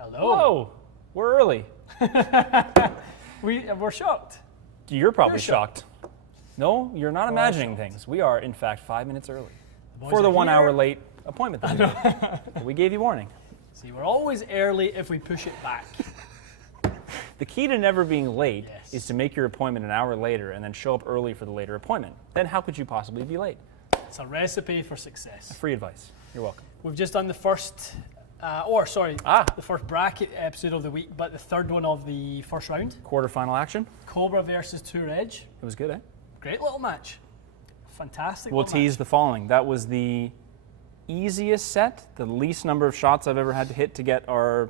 Hello. Whoa, we're early. We're shocked. You're probably You're shocked. No, you're not We're all imagining shocked. things. We are, in fact, 5 minutes early boys for the are 1 hour here. late appointment that we made. We gave you warning. See, we're always early if we push it back. The key to never being late Yes. is to make your appointment an hour later and then show up early for the later appointment. Then how could you possibly be late? It's a recipe for success. Free advice. You're welcome. We've just done the first, the first bracket episode of the week, but the third one of the first round. Quarterfinal action. Cobra versus Tour Edge. It was good, eh? Great little match. Fantastic. We'll little tease match. the following. That was the easiest set, the least number of shots I've ever had to hit to get our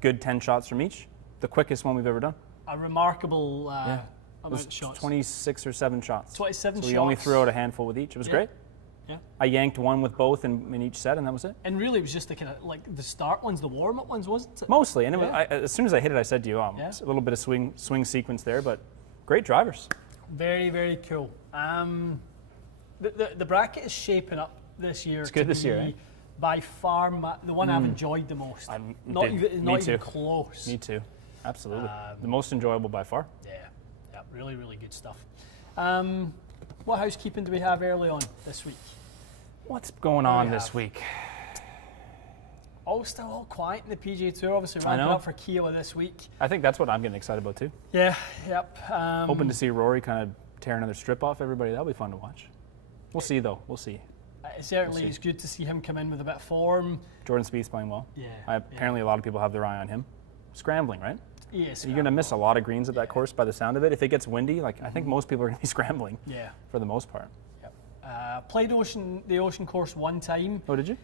good 10 shots from each. The quickest one we've ever done. A remarkable It amount was of shots. 26 or 7 shots. 27 so shots. we only threw out a handful with each. It was Yeah. great. Yeah. I yanked one with both in each set, and that was it. And really, it was just the kind of like the start ones, the warm-up ones, wasn't it? Mostly. And it was, Yeah. as soon as I hit it, I said to you, Yeah. it's a little bit of swing sequence there, but great drivers. Very, very cool. The bracket is shaping up this year. It's good to this year, be eh? By far the one I've enjoyed the most. Not Me even too. close. Me too. Absolutely. The most enjoyable by far. Yeah, really, really good stuff. What housekeeping do we have early on this week? What's going on we this have? week? Still all quiet in the PGA Tour. Obviously, I ramping know. up for Kiowa this week. I think that's what I'm getting excited about too. Yeah, yep. Hoping to see Rory kind of tear another strip off everybody. That'll be fun to watch. We'll see though. We'll see. Certainly, We'll it's good to see him come in with a bit of form. Jordan Spieth's playing well. Yeah. Apparently, a lot of people have their eye on him. Scrambling, right? Yes. You're going to miss a lot of greens at that course by the sound of it. If it gets windy, I think most people are going to be scrambling. Yeah. For the most part. Yep. Played the ocean course one time. Oh, did you?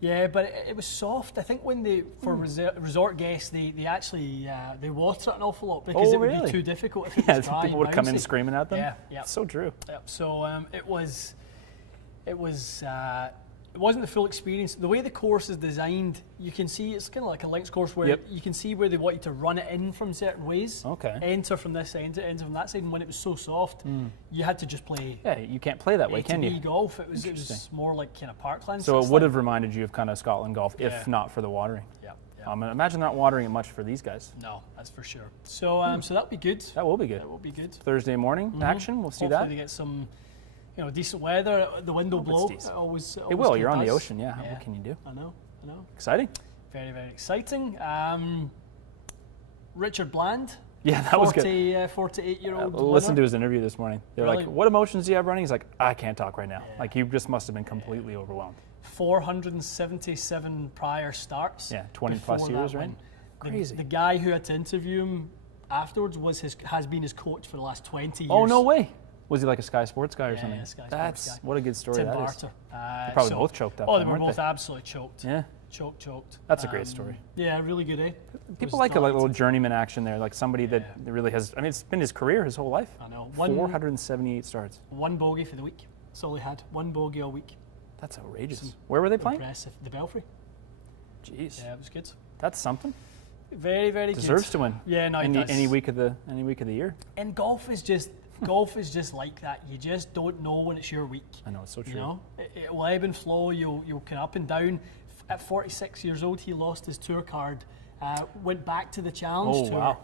Yeah, but it was soft. I think when for resort guests, they actually they water it an awful lot because it would really? be too difficult if it Yeah, was dry people and would come in bouncy. screaming at them. Yeah, yeah. It's so true. Yep. So it wasn't the full experience. The way the course is designed, you can see it's kind of like a links course where you can see where they want you to run it in from certain ways. Okay. Enter from this side, enter from that side. And when it was so soft, you had to just play Yeah, you can't play that way, can you? golf. It was more like kind of parkland. So it it's would like- have reminded you of kind of Scotland golf, Yeah. if not for the watering. Yeah. Yeah. Imagine not watering it much for these guys. No, that's for sure. So so that'll be good. That will be good. That will be good. Thursday morning action, we'll see Hopefully that. they get some, decent weather. The wind will blow. decent. Always It will. kind You're of on the does. ocean, yeah. What can you do? I know. Exciting. Very, very exciting. Richard Bland. Yeah, that was good. 48-year-old. Listen to his interview this morning. They're Really? like, "What emotions do you have running?" He's like, "I can't talk right now." Like he just must have been completely overwhelmed. 477 prior starts. Yeah, 20 plus before that years, right? win. Crazy. The guy who had to interview him afterwards has been his coach for the last 20 years. Oh no way! Was he like a Sky Sports guy or Yeah, something? yeah, Sky Sports That's guy. what a good story Tim that is. Barter. They probably both choked up. Oh, they then, were weren't both absolutely choked. Yeah. Choked. That's a great story. Yeah, really good, eh? People Was like a delighted. little journeyman action there, like somebody that really has. I mean, it's been his career, his whole life. I know. 478 starts. One bogey for the week. That's all he had. One bogey all week. That's outrageous. Where were they playing? Impressive. The Belfry. Jeez, Yeah, it was good. that's something. Very, very Deserves good. to win. Yeah, no, he does. Any week of the year. And golf is just like that. You just don't know when it's your week. I know, it's so true. You know, it will ebb and flow. You'll come up and down. At 46 years old, he lost his tour card. Went back to the Challenge Tour. Wow.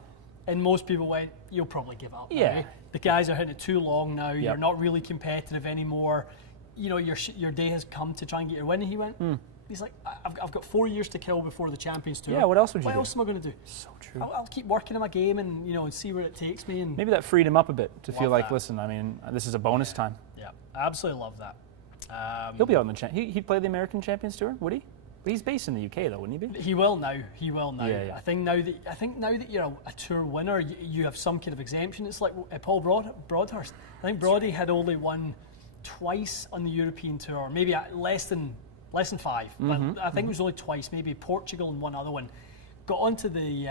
And most people went, "You'll probably give up." Yeah. Right? The guys are hitting it too long now. You're not really competitive anymore. Your day has come to try and get your win. And he went. He's like, I've got 4 years to kill before the Champions Tour. Yeah, what else would you What do? else am I going to do? So true. I'll keep working on my game and see where it takes me. And Maybe that freed him up a bit to feel Love like, that. listen, I mean, this is a bonus time. yeah, absolutely love that. He'll be out in the he'd play the American Champions Tour, would he? But he's based in the UK though, wouldn't he be? He will now. He will now. Yeah, yeah. I think now that you're a tour winner, you have some kind of exemption. It's like Paul Broadhurst. I think Brody had only won twice on the European Tour, maybe less than 5. But I think it was only twice. Maybe Portugal and one other one. Got onto the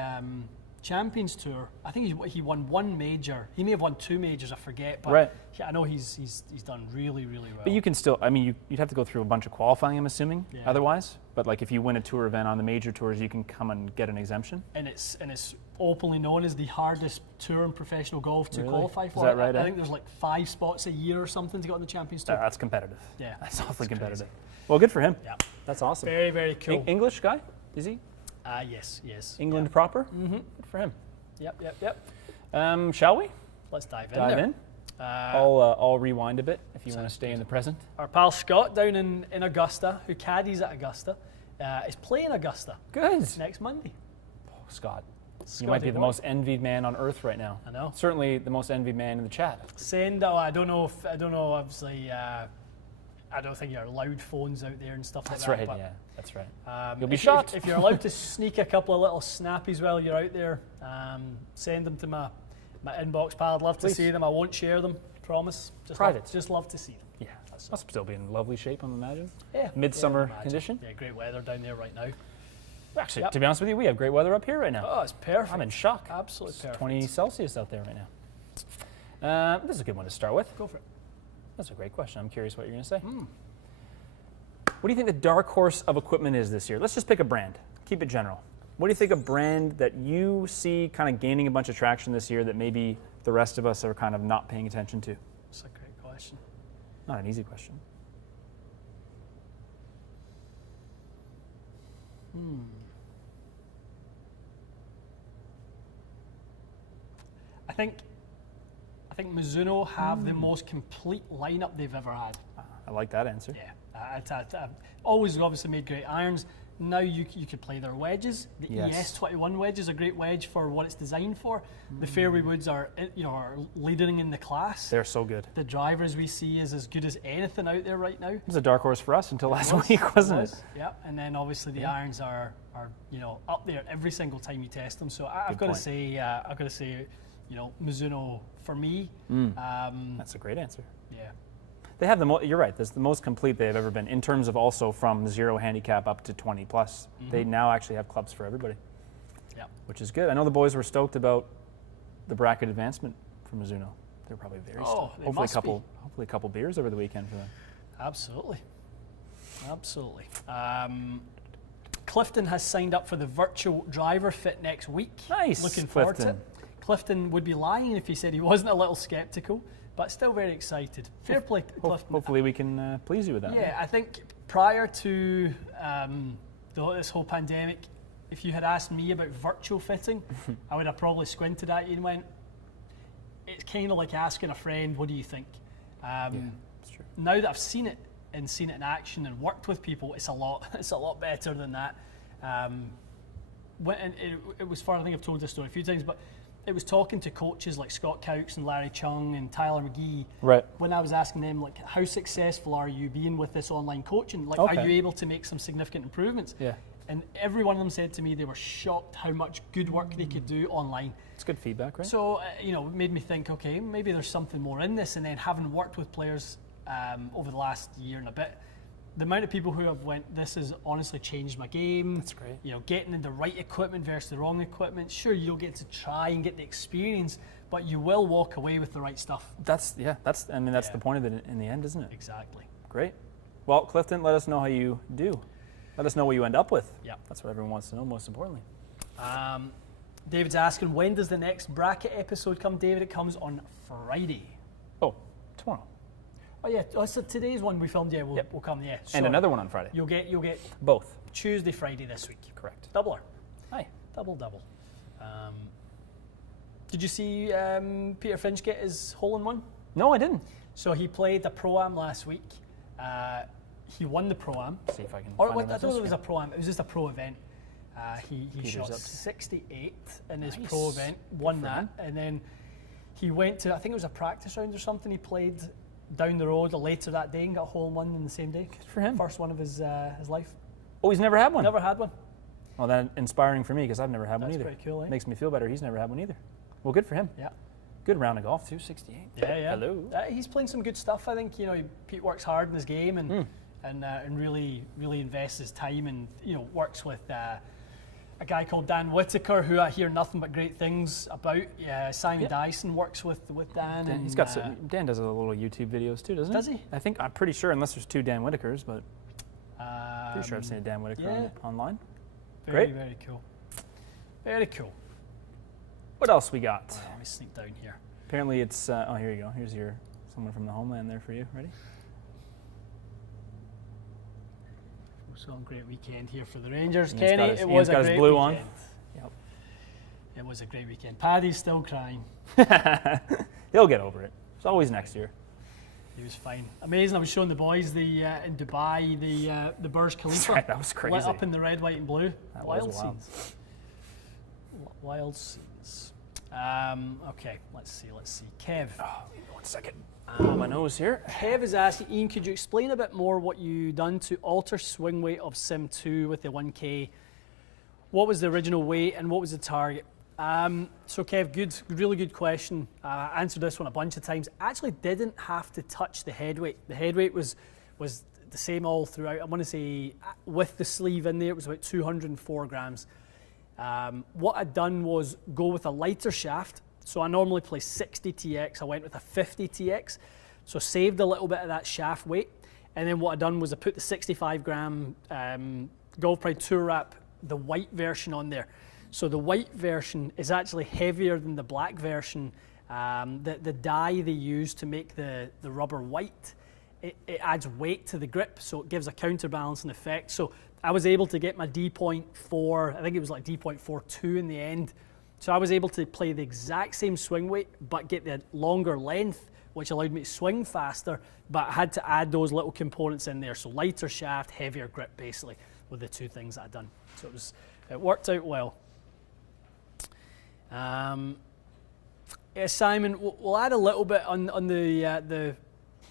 Champions Tour. I think he won one major. He may have won 2 majors. I forget. But Right. I know he's done really, really well. But you can still, I mean, you'd have to go through a bunch of qualifying, I'm assuming, Yeah. otherwise. But like if you win a tour event on the major tours, you can come and get an exemption. and it's openly known as the hardest tour in professional golf to Really? qualify Is for. that right, I eh? think there's like 5 spots a year or something to get on the Champions Tour. That's competitive. Yeah, That's awfully it's competitive. crazy. Well, good for him. Yeah. That's awesome. Very, very cool. English guy, is he? Yes. England proper? Mm-hmm. Good for him. Yep. Shall we? Let's dive Dive in. in? I'll rewind a bit if you want to stay in the present. Our pal Scott down in Augusta, who caddies at Augusta, is playing Augusta. Good. Next Monday. Oh, Scott. You Scotty might be the boy. most envied man on earth right now. I know. Certainly the most envied man in the chat. Saying that, I don't know, obviously, I don't think you're allowed phones out there and stuff That's like right, that. yeah. That's right. You'll be if, shot. If you're allowed to sneak a couple of little snappies while you're out there, send them to my inbox, pal. I'd love to Please. see them. I won't share them, promise. Private. Just love to see them. Yeah. Must still be in lovely shape, I'm imagining. Yeah. Midsummer imagine. condition. Yeah, great weather down there right now. Actually, Yep. to be honest with you, we have great weather up here right now. Oh, it's perfect. I'm in shock. Absolutely It's perfect. 20 Celsius out there right now. This is a good one to start with. Go for it. That's a great question. I'm curious what you're going to say. What do you think the dark horse of equipment is this year? Let's just pick a brand. Keep it general. What do you think a brand that you see kind of gaining a bunch of traction this year that maybe the rest of us are kind of not paying attention to? That's a great question. Not an easy question. I think Mizuno have the most complete lineup they've ever had. I like that answer. Yeah, I've always obviously made great irons. Now you could play their wedges. The Yes. ES21 wedge is a great wedge for what it's designed for. The fairway woods are leading in the class. They're so good. The drivers we see is as good as anything out there right now. It was a dark horse for us until last week, wasn't it? Yeah, and then obviously the irons are up there every single time you test them. So I've got to point. say, Mizuno for me. That's a great answer. Yeah. They have you're right, that's the most complete they've ever been in terms of also from 0 handicap up to 20 plus. They now actually have clubs for everybody. Yeah. Which is good. I know the boys were stoked about the bracket advancement for Mizuno. They're probably very stoked. They Hopefully must hopefully a couple beers over the weekend for them. Absolutely. Clifton has signed up for the virtual driver fit next week. Nice, Looking forward to it. Clifton. Clifton would be lying if he said he wasn't a little sceptical, but still very excited. Fair play, Clifton. Hopefully we can please you with that. Yeah, I think prior to this whole pandemic, if you had asked me about virtual fitting, I would have probably squinted at you and went, it's kind of like asking a friend, what do you think? Yeah, that's true. Now that I've seen it in action and worked with people, it's a lot better than that. It was fun. I think I've told this story a few times, but it was talking to coaches like Scott Cowkes and Larry Chung and Tyler McGee. Right. When I was asking them, like, how successful are you being with this online coaching? Like, Okay. are you able to make some significant improvements? Yeah. And every one of them said to me they were shocked how much good work they could do online. It's good feedback, right? So, it made me think, okay, maybe there's something more in this. And then having worked with players over the last year and a bit, the amount of people who have went, this has honestly changed my game. That's great. Getting in the right equipment versus the wrong equipment. Sure, you'll get to try and get the experience, but you will walk away with the right stuff. That's the point of it in the end, isn't it? Exactly. Great. Well, Clifton, let us know how you do. Let us know what you end up with. Yeah. That's what everyone wants to know, most importantly. David's asking, when does the next bracket episode come? David, it comes on Friday. Oh, tomorrow. Oh yeah, so today's one we filmed. Yeah, we'll come. Yeah, And another one on Friday. You'll get Both. Tuesday, Friday this week. Correct. Doubler. Hi. Double. Did you see Peter Finch get his hole-in-one? No, I didn't. So he played the Pro-Am last week. He won the Pro-Am. See if I can Or find I don't know if it was a a Pro-Am. It was just a pro event. He Peter's shot up to- 68th in his Nice. pro event, won for that, him. and then he went to, I think it was a practice round or something. He played down the road later that day and got a hole-in-one in the same day. Good for him. First one of his life. Oh, he's never had one? Never had one. Well, that's inspiring for me because I've never had one That's either. pretty cool, eh? Makes me feel better. He's never had one either. Well, good for him. Yeah. Good round of golf, too, 68. Yeah. Hello. He's playing some good stuff. I think Pete works hard in his game and really invests his time and works with a guy called Dan Whitaker, who I hear nothing but great things about. Simon Dyson works with Dan. Dan, and he's got Dan does a little YouTube videos too, doesn't he? Does he? I'm pretty sure, unless there's two Dan Whitakers, but pretty sure I've seen a Dan Whitaker online. Very, Great. very cool. Very cool. What else we got? Let me sneak down here. Apparently it's, here you go. Here's someone from the homeland there for you. Ready? So a great weekend here for the Rangers. Ian's got Kenny, his- it Ian's was got a his great blue on. weekend. Yep. It was a great weekend. Paddy's still crying. He'll get over it. It's always next year. He was fine. Amazing. I was showing the boys in Dubai the Burj Khalifa. Right, that was crazy. Lit up in the red, white, and blue. That was wild. scenes. Wild scenes. Okay, let's see. Kev. Oh, 1 second. My nose here. Kev is asking, Ian, could you explain a bit more what you done to alter swing weight of Sim 2 with the 1K? What was the original weight and what was the target? So Kev, really good question. I answered this one a bunch of times. Actually didn't have to touch the head weight. The head weight was the same all throughout. I want to say with the sleeve in there, it was about 204 grams. What I'd done was go with a lighter shaft. So I normally play 60 TX. I went with a 50 TX. So saved a little bit of that shaft weight. And then what I'd done was I put the 65 gram Golf Pride Tour Wrap, the white version on there. So the white version is actually heavier than the black version. The dye they use to make the rubber white, it adds weight to the grip, so it gives a counterbalancing effect. So I was able to get my D.4, I think it was like D.42 in the end. So I was able to play the exact same swing weight, but get the longer length, which allowed me to swing faster, but I had to add those little components in there. So lighter shaft, heavier grip, basically, were the two things that I'd done. So it worked out well. Yeah, Simon, we'll add a little bit on the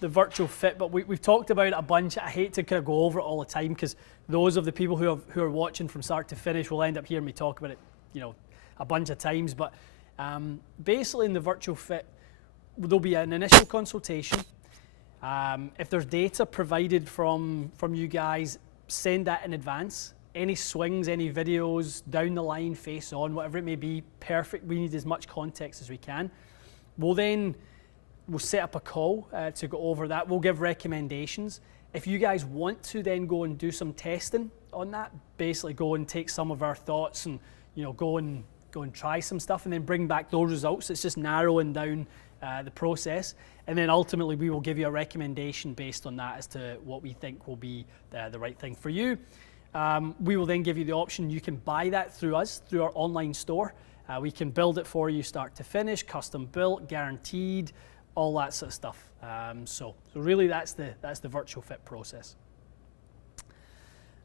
virtual fit, but we've talked about it a bunch. I hate to kind of go over it all the time because those of the people who are watching from start to finish will end up hearing me talk about it, a bunch of times. But basically, in the virtual fit, there'll be an initial consultation. If there's data provided from you guys, send that in advance. Any swings, any videos, down the line, face on, whatever it may be, perfect. We need as much context as we can. We'll set up a call to go over that. We'll give recommendations. If you guys want to then go and do some testing on that, basically go and take some of our thoughts and go and try some stuff and then bring back those results. It's just narrowing down the process. And then ultimately we will give you a recommendation based on that as to what we think will be the right thing for you. We will then give you the option. You can buy that through us, through our online store. We can build it for you start to finish, custom built, guaranteed, all that sort of stuff. So really that's the virtual fit process.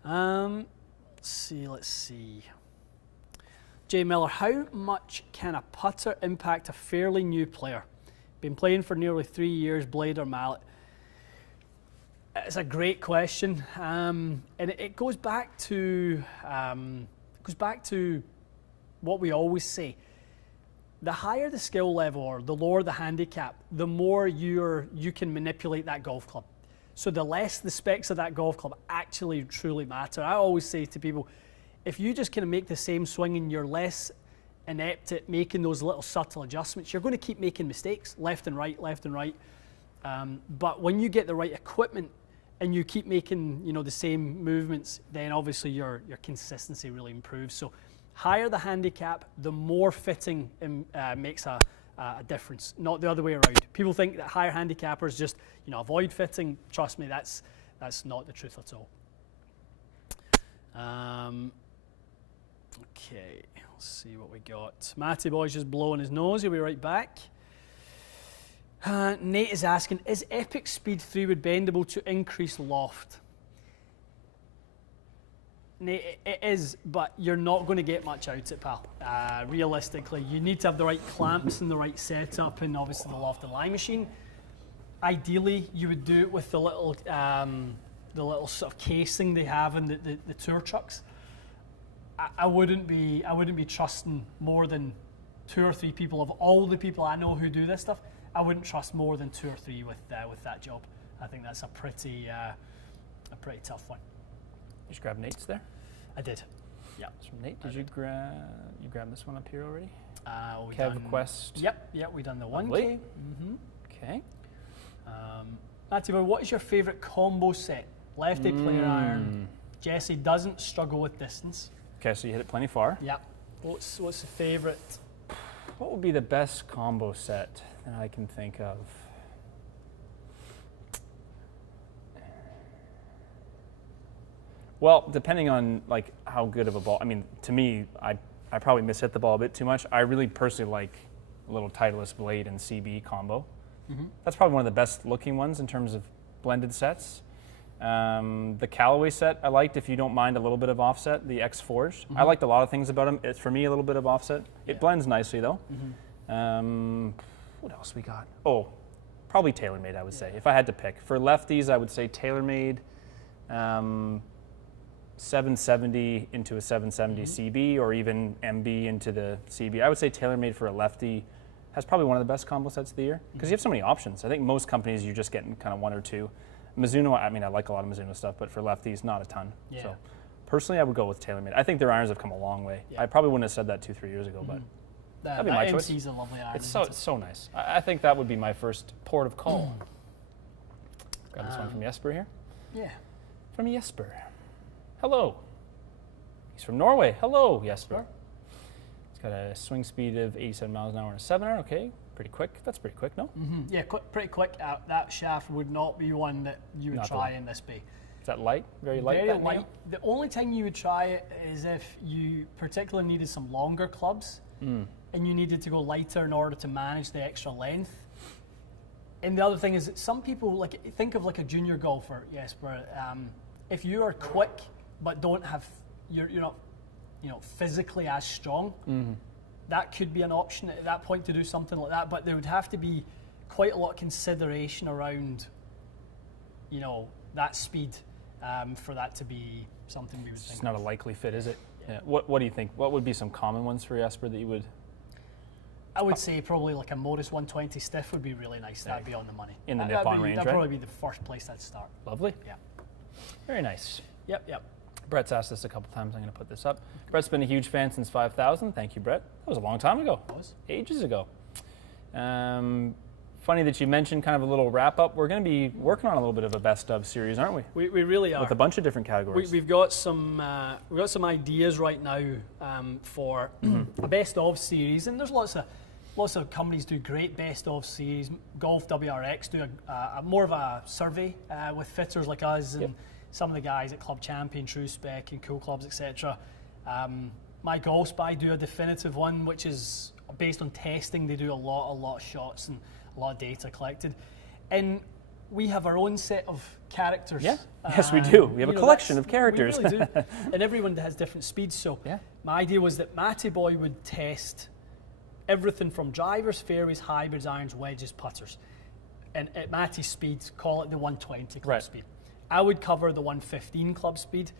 Let's see. Jay Miller, how much can a putter impact a fairly new player? Been playing for nearly 3 years, blade or mallet. It's a great question, and it goes back to what we always say. The higher the skill level or the lower the handicap, the more you can manipulate that golf club. So the less the specs of that golf club actually truly matter. I always say to people, if you just kind of make the same swing and you're less inept at making those little subtle adjustments, you're going to keep making mistakes left and right. But when you get the right equipment and you keep making the same movements, then obviously your consistency really improves. So higher the handicap, the more fitting makes a difference, not the other way around. People think that higher handicappers just avoid fitting. Trust me, that's not the truth at all. Okay, let's see what we got. Matty Boy's just blowing his nose. He'll be right back. Nate is asking, is Epic Speed 3 wood bendable to increase loft? Nate, it is, but you're not going to get much out of it, pal. Realistically, you need to have the right clamps and the right setup and obviously the loft and lie machine. Ideally, you would do it with the little sort of casing they have in the tour trucks. I wouldn't be trusting more than 2 or 3 people. Of all the people I know who do this stuff, I wouldn't trust more than 2 or 3 with that job. I think that's a pretty tough one. You just grab Nate's there? I did. Yeah. It's from Nate. Did you grab this one up here already? Kev Quest. Yep. We done the 1K. Mm-hmm. Okay. Matthew, what is your favourite combo set? Lefty player iron. Jesse doesn't struggle with distance. Okay, so you hit it plenty far. Yep. What's the favourite? What would be the best combo set that I can think of? Well, depending on like how good of a ball. I mean, to me, I probably mishit the ball a bit too much. I really personally like a little Titleist blade and CB combo. That's probably one of the best looking ones in terms of blended sets. The Callaway set I liked, if you don't mind a little bit of offset, the X4s. I liked a lot of things about them. It's for me a little bit of offset. It blends nicely though. What else we got? Oh, probably TaylorMade, I would say. If I had to pick. For lefties, I would say TaylorMade 770 into a 770 CB, or even MB into the CB. I would say TaylorMade for a lefty has probably one of the best combo sets of the year, because you have so many options. I think most companies, you're just getting kind of one or two. Mizuno, I mean, I like a lot of Mizuno stuff, but for lefties, not a ton. So personally, I would go with TaylorMade. I think their irons have come a long way. I probably wouldn't have said that 2-3 years ago, but that'd be my choice. MC's a lovely iron. It's so nice. I think that would be my first port of call. Grab this one from Jesper here. Yeah. From Jesper. Hello. He's from Norway. Hello, Jesper. He's got a swing speed of 87 miles an hour and a 7-iron. Okay, pretty quick. That's pretty quick, no? Yeah, pretty quick. That shaft would not be one that you would try in this bay. Is that light? Very light? Very light. The only time you would try it is if you particularly needed some longer clubs and you needed to go lighter in order to manage the extra length. And the other thing is that some people, like, think of like a junior golfer, Jesper. If you are quick but don't have, you're not, physically as strong, that could be an option at that point to do something like that. But there would have to be quite a lot of consideration around, that speed for that to be something we would think. It's not a likely fit, is it? Yeah. What do you think? What would be some common ones for Jesper that you would? I would say probably like a Morris 120 stiff would be really nice. That'd be on the money. In the nip-on range, that'd right? probably be the first place I'd start. Lovely. Yeah. Very nice. Yep. Brett's asked this a couple times. I'm going to put this up. Brett's been a huge fan since 5000. Thank you, Brett. That was a long time ago. It was. Ages ago. Funny that you mentioned kind of a little wrap-up. We're going to be working on a little bit of a best-of series, aren't we? We really are. With a bunch of different categories. We've got some ideas right now for a best-of series, and there's lots of companies do great best-of series. Golf WRX do a more of a survey with fitters like us and some of the guys at Club Champion, True Spec, and Cool Clubs, etc. My Golf Spy do a definitive one, which is based on testing. They do a lot of shots and a lot of data collected, and we have our own set of characters. Yeah. Yes, we do. We have a collection of characters. We really do. And everyone has different speeds. So my idea was that Matty Boy would test everything from drivers, fairways, hybrids, irons, wedges, putters. And at Matty's speed, call it the 120 club speed. I would cover the 115 club speed.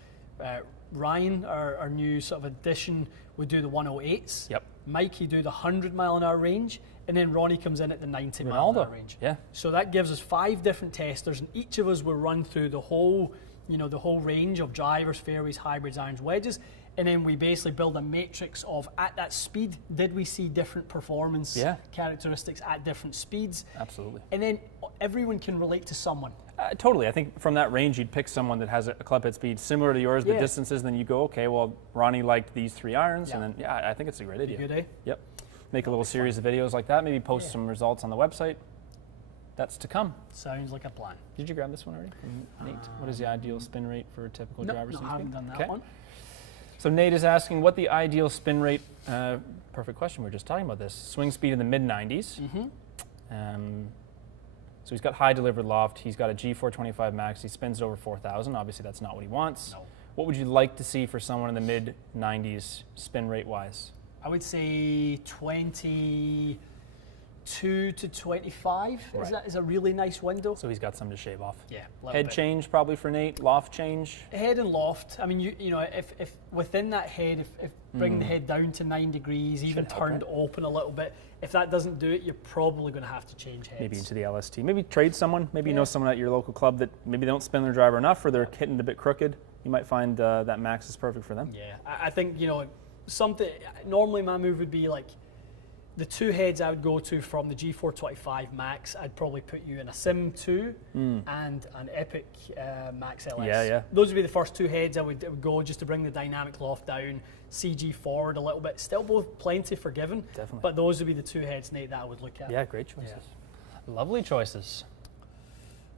Ryan, our new sort of addition, would do the 108s. Yep. Mikey do the 100 mile an hour range. And then Ronnie comes in at the 90 mile an hour range. Yeah. So that gives us 5 different testers, and each of us will run through the whole range of drivers, fairways, hybrids, irons, wedges. And then we basically build a matrix of, at that speed, did we see different performance characteristics at different speeds? Absolutely. And then everyone can relate to someone. Totally. I think from that range, you'd pick someone that has a club head speed similar to yours, the distances, and then you go, okay, well, Ronnie liked these 3 irons, and then, I think it's a great idea. Good, eh? Yep. Make a little series of videos like that, maybe post some results on the website. That's to come. Sounds like a plan. Did you grab this one already from Nate? What is the ideal spin rate for a typical driver's swing I haven't done that one. So Nate is asking what the ideal spin rate, perfect question, we were just talking about this, swing speed in the mid-90s. So he's got high delivered loft, he's got a G425 max, he spins it over 4,000, obviously that's not what he wants. No. What would you like to see for someone in the mid-90s spin rate-wise? I would say 22 to 25. Is a really nice window. So he's got some to shave off. Yeah. Head change probably for Nate. Loft change. Head and loft. I mean, you know, if within that head, if bring the head down to 9 degrees, even turned open a little bit. If that doesn't do it, you're probably going to have to change heads. Maybe into the LST. Maybe trade someone. Maybe you know someone at your local club that maybe they don't spin their driver enough, or they're hitting a bit crooked. You might find that max is perfect for them. Yeah, I think something. Normally, my move would be like the 2 heads I would go to from the G425 Max. I'd probably put you in a Sim 2 and an Epic Max LS. Yeah. Those would be the first 2 heads I would go just to bring the dynamic loft down, CG forward a little bit. Still both plenty forgiven. Definitely. But those would be the 2 heads, Nate, that I would look at. Yeah, great choices. Yeah. Lovely choices.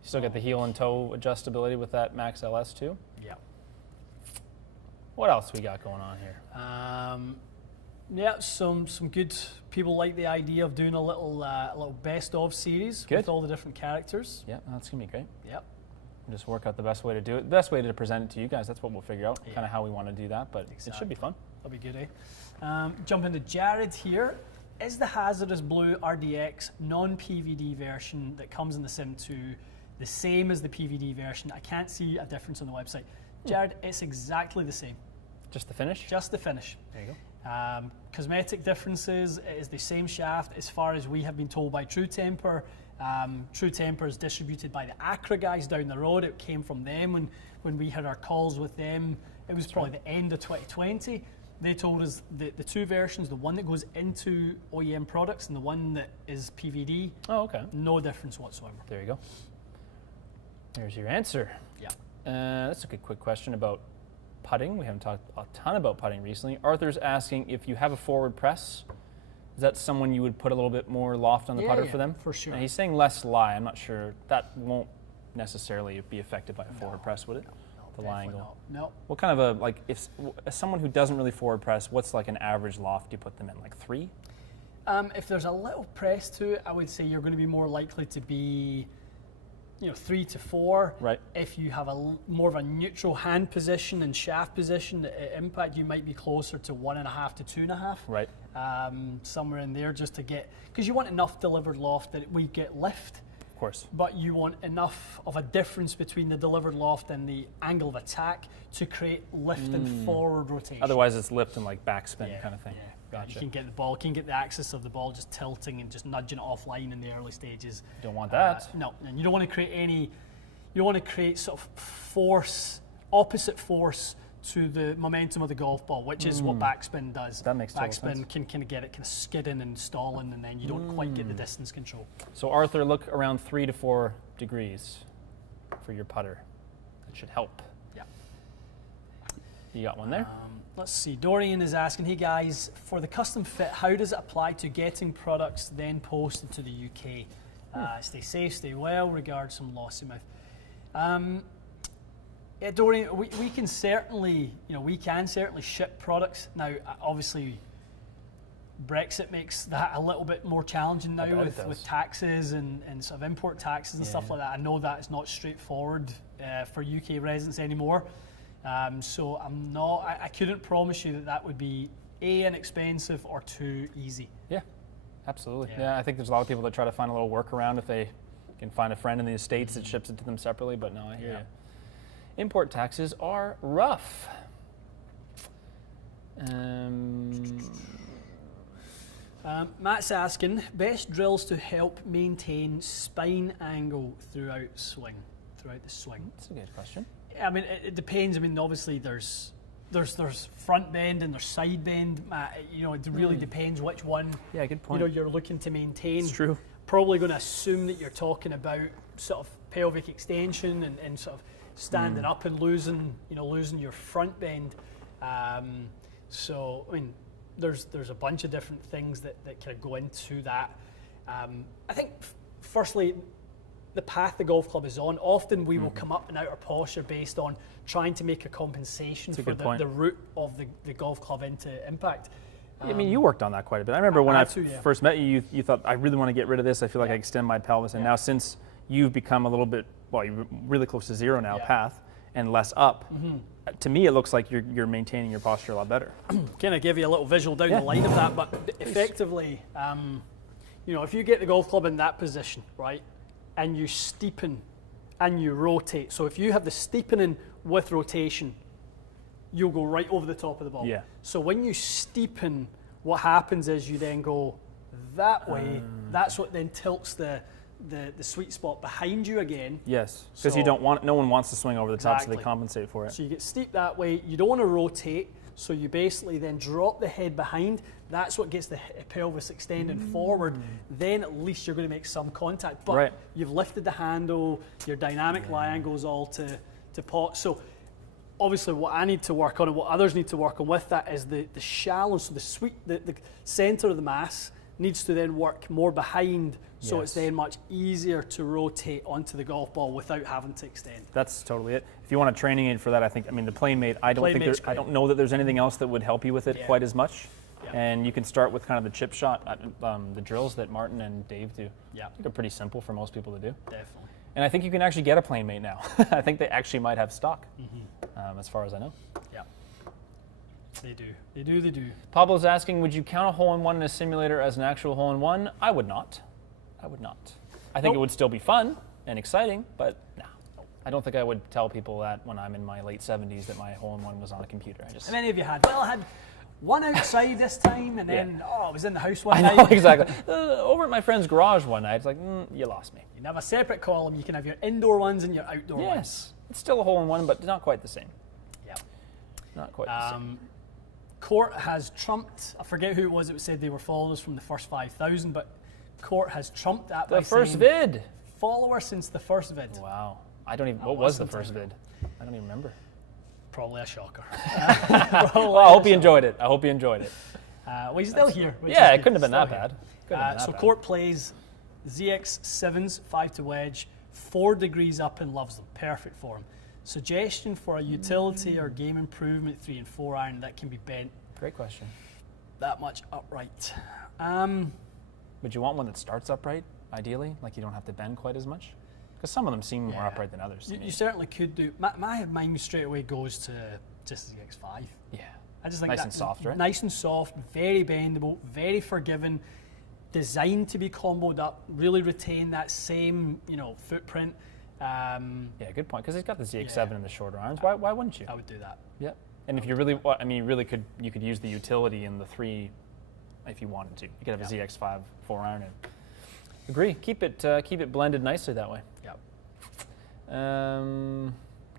You still get the heel and toe adjustability with that Max LS too? Yeah. What else we got going on here? Yeah, some good people like the idea of doing a little best of series with all the different characters. Yeah, that's gonna be great. Yep. Just work out the best way to do it, the best way to present it to you guys. That's what we'll figure out, kind of how we want to do that, but it should be fun. That'll be good, eh? Jump into Jared here. Is the Hazardous Blue RDX non-PVD version that comes in the Sim 2 the same as the PVD version? I can't see a difference on the website. Jared, it's exactly the same. Just the finish? Just the finish. There you go. Cosmetic differences, it is the same shaft as far as we have been told by True Temper. True Temper is distributed by the Acra guys down the road. It came from them when we had our calls with them. It was probably the end of 2020. They told us the two versions, the one that goes into OEM products and the one that is PVD. Oh, okay. No difference whatsoever. There you go. There's your answer. Yeah. That's a good quick question about putting. We haven't talked a ton about putting recently. Arthur's asking if you have a forward press, is that someone you would put a little bit more loft on the putter for them? For sure. And he's saying less lie. I'm not sure. That won't necessarily be affected by a forward press, would it? The lie angle. No. What kind of if someone who doesn't really forward press, what's like an average loft you put them in? Like 3? If there's a little press to it, I would say you're going to be more likely to be 3 to 4. Right. If you have more of a neutral hand position and shaft position at impact, you might be closer to 1.5 to 2.5. Right. Somewhere in there, just to get, because you want enough delivered loft that we get lift. Of course. But you want enough of a difference between the delivered loft and the angle of attack to create lift and forward rotation. Otherwise, it's lift and like backspin kind of thing. Yeah. Gotcha. You can get the ball, can get the axis of the ball just tilting and just nudging it offline in the early stages. Don't want that. No, and you don't want to create you don't want to create sort of force, opposite force to the momentum of the golf ball, which is what backspin does. That makes total backspin sense. can kind of get it kind of skidding and stalling, and then you don't quite get the distance control. So Arthur, look around 3 to 4 degrees for your putter. That should help. Yeah. You got one there? Let's see. Dorian is asking, hey guys, for the custom fit, how does it apply to getting products then posted to the UK? Stay safe, stay well. Regards from Lossiemouth. Yeah, Dorian, we can certainly, ship products. Now, obviously, Brexit makes that a little bit more challenging now with taxes and sort of import taxes and stuff like that. I know that it's not straightforward for UK residents anymore. So I couldn't promise you that would be A, inexpensive, or 2, easy. Yeah, absolutely. Yeah, I think there's a lot of people that try to find a little workaround if they can find a friend in the States that ships it to them separately, but no, I hear you. Import taxes are rough. Matt's asking, best drills to help maintain spine angle throughout the swing. That's a good question. I mean, it depends. I mean, obviously there's front bend and there's side bend. It really depends which one. Yeah, good point. You're looking to maintain. It's true. Probably going to assume that you're talking about sort of pelvic extension and sort of standing up and losing your front bend. So I mean, there's a bunch of different things that kind of go into that. I think firstly, the path the golf club is on, often we will come up and out our posture based on trying to make a compensation for the route of the golf club into impact. I mean, you worked on that quite a bit. I remember when I first met you, you thought, I really want to get rid of this. I feel like I extend my pelvis. And now since you've become a little bit, you're really close to zero now, path, and less up, to me it looks like you're maintaining your posture a lot better. Can I give you a little visual down the line of that? But effectively, if you get the golf club in that position, right, and you steepen and you rotate. So if you have the steepening with rotation, you'll go right over the top of the ball. Yeah. So when you steepen, what happens is you then go that way. That's what then tilts the sweet spot behind you again. Yes, because no one wants to swing over the top, so they compensate for it. So you get steep that way. You don't want to rotate, so you basically then drop the head behind. That's what gets the pelvis extending forward. Then at least you're going to make some contact. But you've lifted the handle, your dynamic lie angle is all to pot. So obviously what I need to work on and what others need to work on with that is the shallow, so the centre of the mass, needs to then work more behind, so it's Yes. then much easier to rotate onto the golf ball without having to extend. That's totally it. If you want a training aid for that, I mean, the PlaneMate, I don't know that there's anything else that would help you with it Yeah. quite as much. Yeah. And you can start with kind of the chip shot, the drills that Martin and Dave do. Yeah, I think they're pretty simple for most people to do. definitely. And I think you can actually get a PlaneMate now. I think they actually might have stock, as far as I know. Yeah, they do. Pablo's asking, would you count a hole-in-one in a simulator as an actual hole-in-one? I would not. I think it would still be fun and exciting, but no. I don't think I would tell people that when I'm in my late 70s that my hole-in-one was on a computer. How many of you had? Well, I had one outside this time, and then, I was in the house one I night. know, exactly. Over at my friend's garage one night, it's like, you lost me. You can have a separate column. You can have your indoor ones and your outdoor ones. Yes. It's still a hole-in-one, but not quite the same. Yeah. Not quite the same. Court has trumped, I forget who it was that said they were followers from the first 5,000, but Court has trumped that by The first saying vid. follower since the first vid. Wow. I don't even, what was was the some first time vid? I don't even remember. Probably a shocker. Well, I hope you enjoyed it. Well, he's still here. which Yeah, is it good. couldn't have been Still that here. bad. Couldn't have been that So bad. Court plays ZX7s, 5 to wedge, 4 degrees up and loves them. Perfect for him. Suggestion for a utility or game improvement 3 and 4 iron that can be bent Great question. that much upright. Would you want one that starts upright, ideally? Like you don't have to bend quite as much? Because some of them seem more Yeah. upright than others. to me. You certainly could do. My mind straight away goes to just ZX5. Yeah. I just think Nice and that's soft, right? Nice and soft, very bendable, very forgiving, designed to be comboed up, really retain that same footprint. Yeah, good point. Because it's got the ZX7 and the shorter irons. Why wouldn't you? I would do that. Yeah. And if you really, you could use the utility in the 3 if you wanted to. You could have a ZX5 4 iron. Agree. Keep it blended nicely that way. Yeah.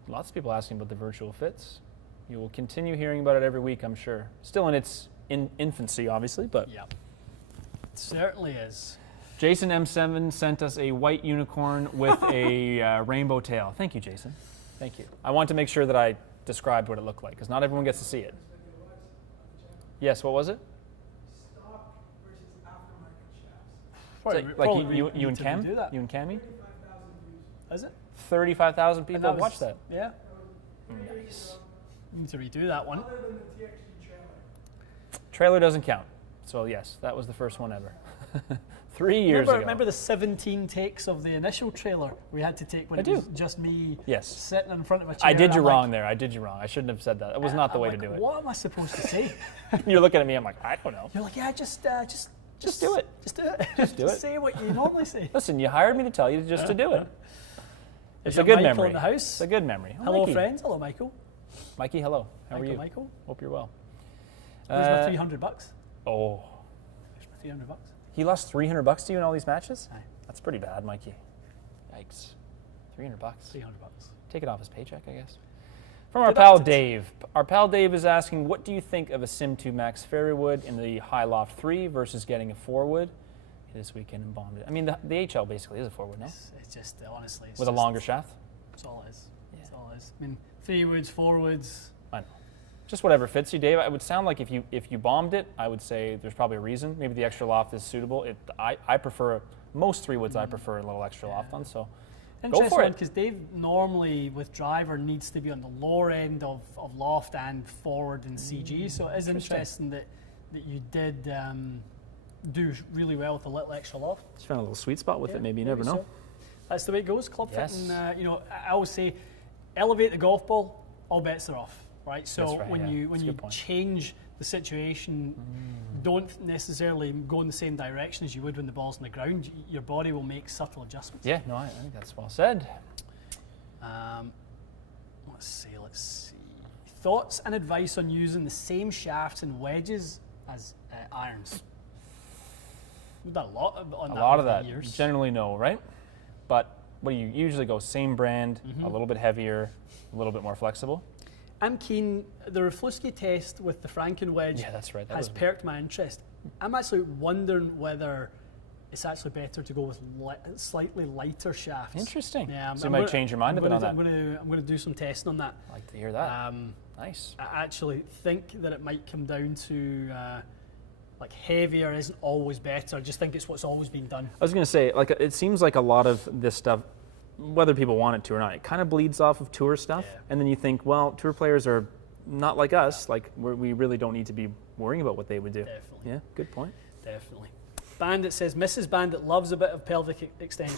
Lots of people asking about the virtual fits. You will continue hearing about it every week, I'm sure. Still in its infancy, obviously, but Yeah. It certainly is. Jason M7 sent us a white unicorn with a rainbow tail. Thank you, Jason. Thank you. I want to make sure that I described what it looked like, because not everyone gets to see it. Yes, what was it? Stock versus aftermarket shafts. Probably- Like probably you need and to Cam? redo that. You and Cammy? 5,000 views. Is it? 35,000 And people have was- watched that. Yeah. Nice. You need to redo that one. Other than the TXG trailer. Trailer doesn't count. So yes, that was the first one ever. 3 years ago. Remember the 17 takes of the initial trailer we had to take when I it do. was just me Yes. sitting in front of a chair? I did and you I'm wrong like, there. I did you wrong. I shouldn't have said that. That was not the I'm way like, to do it. What am I supposed to say? You're looking at me. I'm like, I don't know. You're like, yeah, just do it. Just do it. Just do it. Say what you normally say. Listen, you hired me to tell you just to do it. It's Is a your good Michael memory. in the house? It's a good memory. Oh, Hello, Mikey. friends. Hello, Michael. Mikey, hello. How are you? Michael. Hope you're well. Where's my $300? Oh, Where's my $300? he lost $300 to you in all these matches? Aye. That's pretty bad, Mikey. Yikes. $300. $300. Take it off his paycheck, I guess. From our pal Dave. Our pal Dave is asking, what do you think of a Sim2 Max fairway wood in the high loft 3 versus getting a 4 wood this weekend and bombed it? I mean, the HL basically is a 4 wood, no? It's just, honestly, it's With a just- longer shaft? That's all it is. That's all it is. I mean, 3 woods, 4 woods. I know. Just whatever fits you, Dave. It would sound like if you bombed it, I would say there's probably a reason. Maybe the extra loft is suitable. I prefer, most 3 woods I prefer a little extra loft on, so go for it. Because Dave normally with driver needs to be on the lower end of loft and forward in CG. So it is interesting that you did do really well with a little extra loft. Just found a little sweet spot with Yeah, it, maybe you never know. so. That's the way it goes. Club Yes. fitting. I always say, elevate the golf ball, all bets are off. Right. So That's right, when yeah. you That's a good point. change the situation, don't necessarily go in the same direction as you would when the ball's on the ground. Your body will make subtle adjustments. Yeah, no, I think that's well said. Let's see. Thoughts and advice on using the same shafts and wedges as irons. We've done a lot on A that lot over of that, the years. generally no, right? But what do you usually go? Same brand, a little bit heavier, a little bit more flexible? I'm keen. The Raflewski test with the Franken wedge Yeah, that's right. That has was- perked my interest. I'm actually wondering whether it's actually better to go with slightly lighter shafts. Interesting. Yeah, So you might change your mind a bit on that. I'm going to do some testing on that. I'd like to hear that. Um, Nice. I actually think that it might come down to like heavier isn't always better. I just think it's what's always been done. I was going to say, like, it seems like a lot of this stuff, whether people want it to or not, it kind of bleeds off of tour stuff. Yeah. And then you think, well, tour players are not like us. Like, we really don't need to be worrying about what they would do. Definitely. Yeah, good point. Definitely. Bandit says, Mrs. Bandit loves a bit of pelvic extension.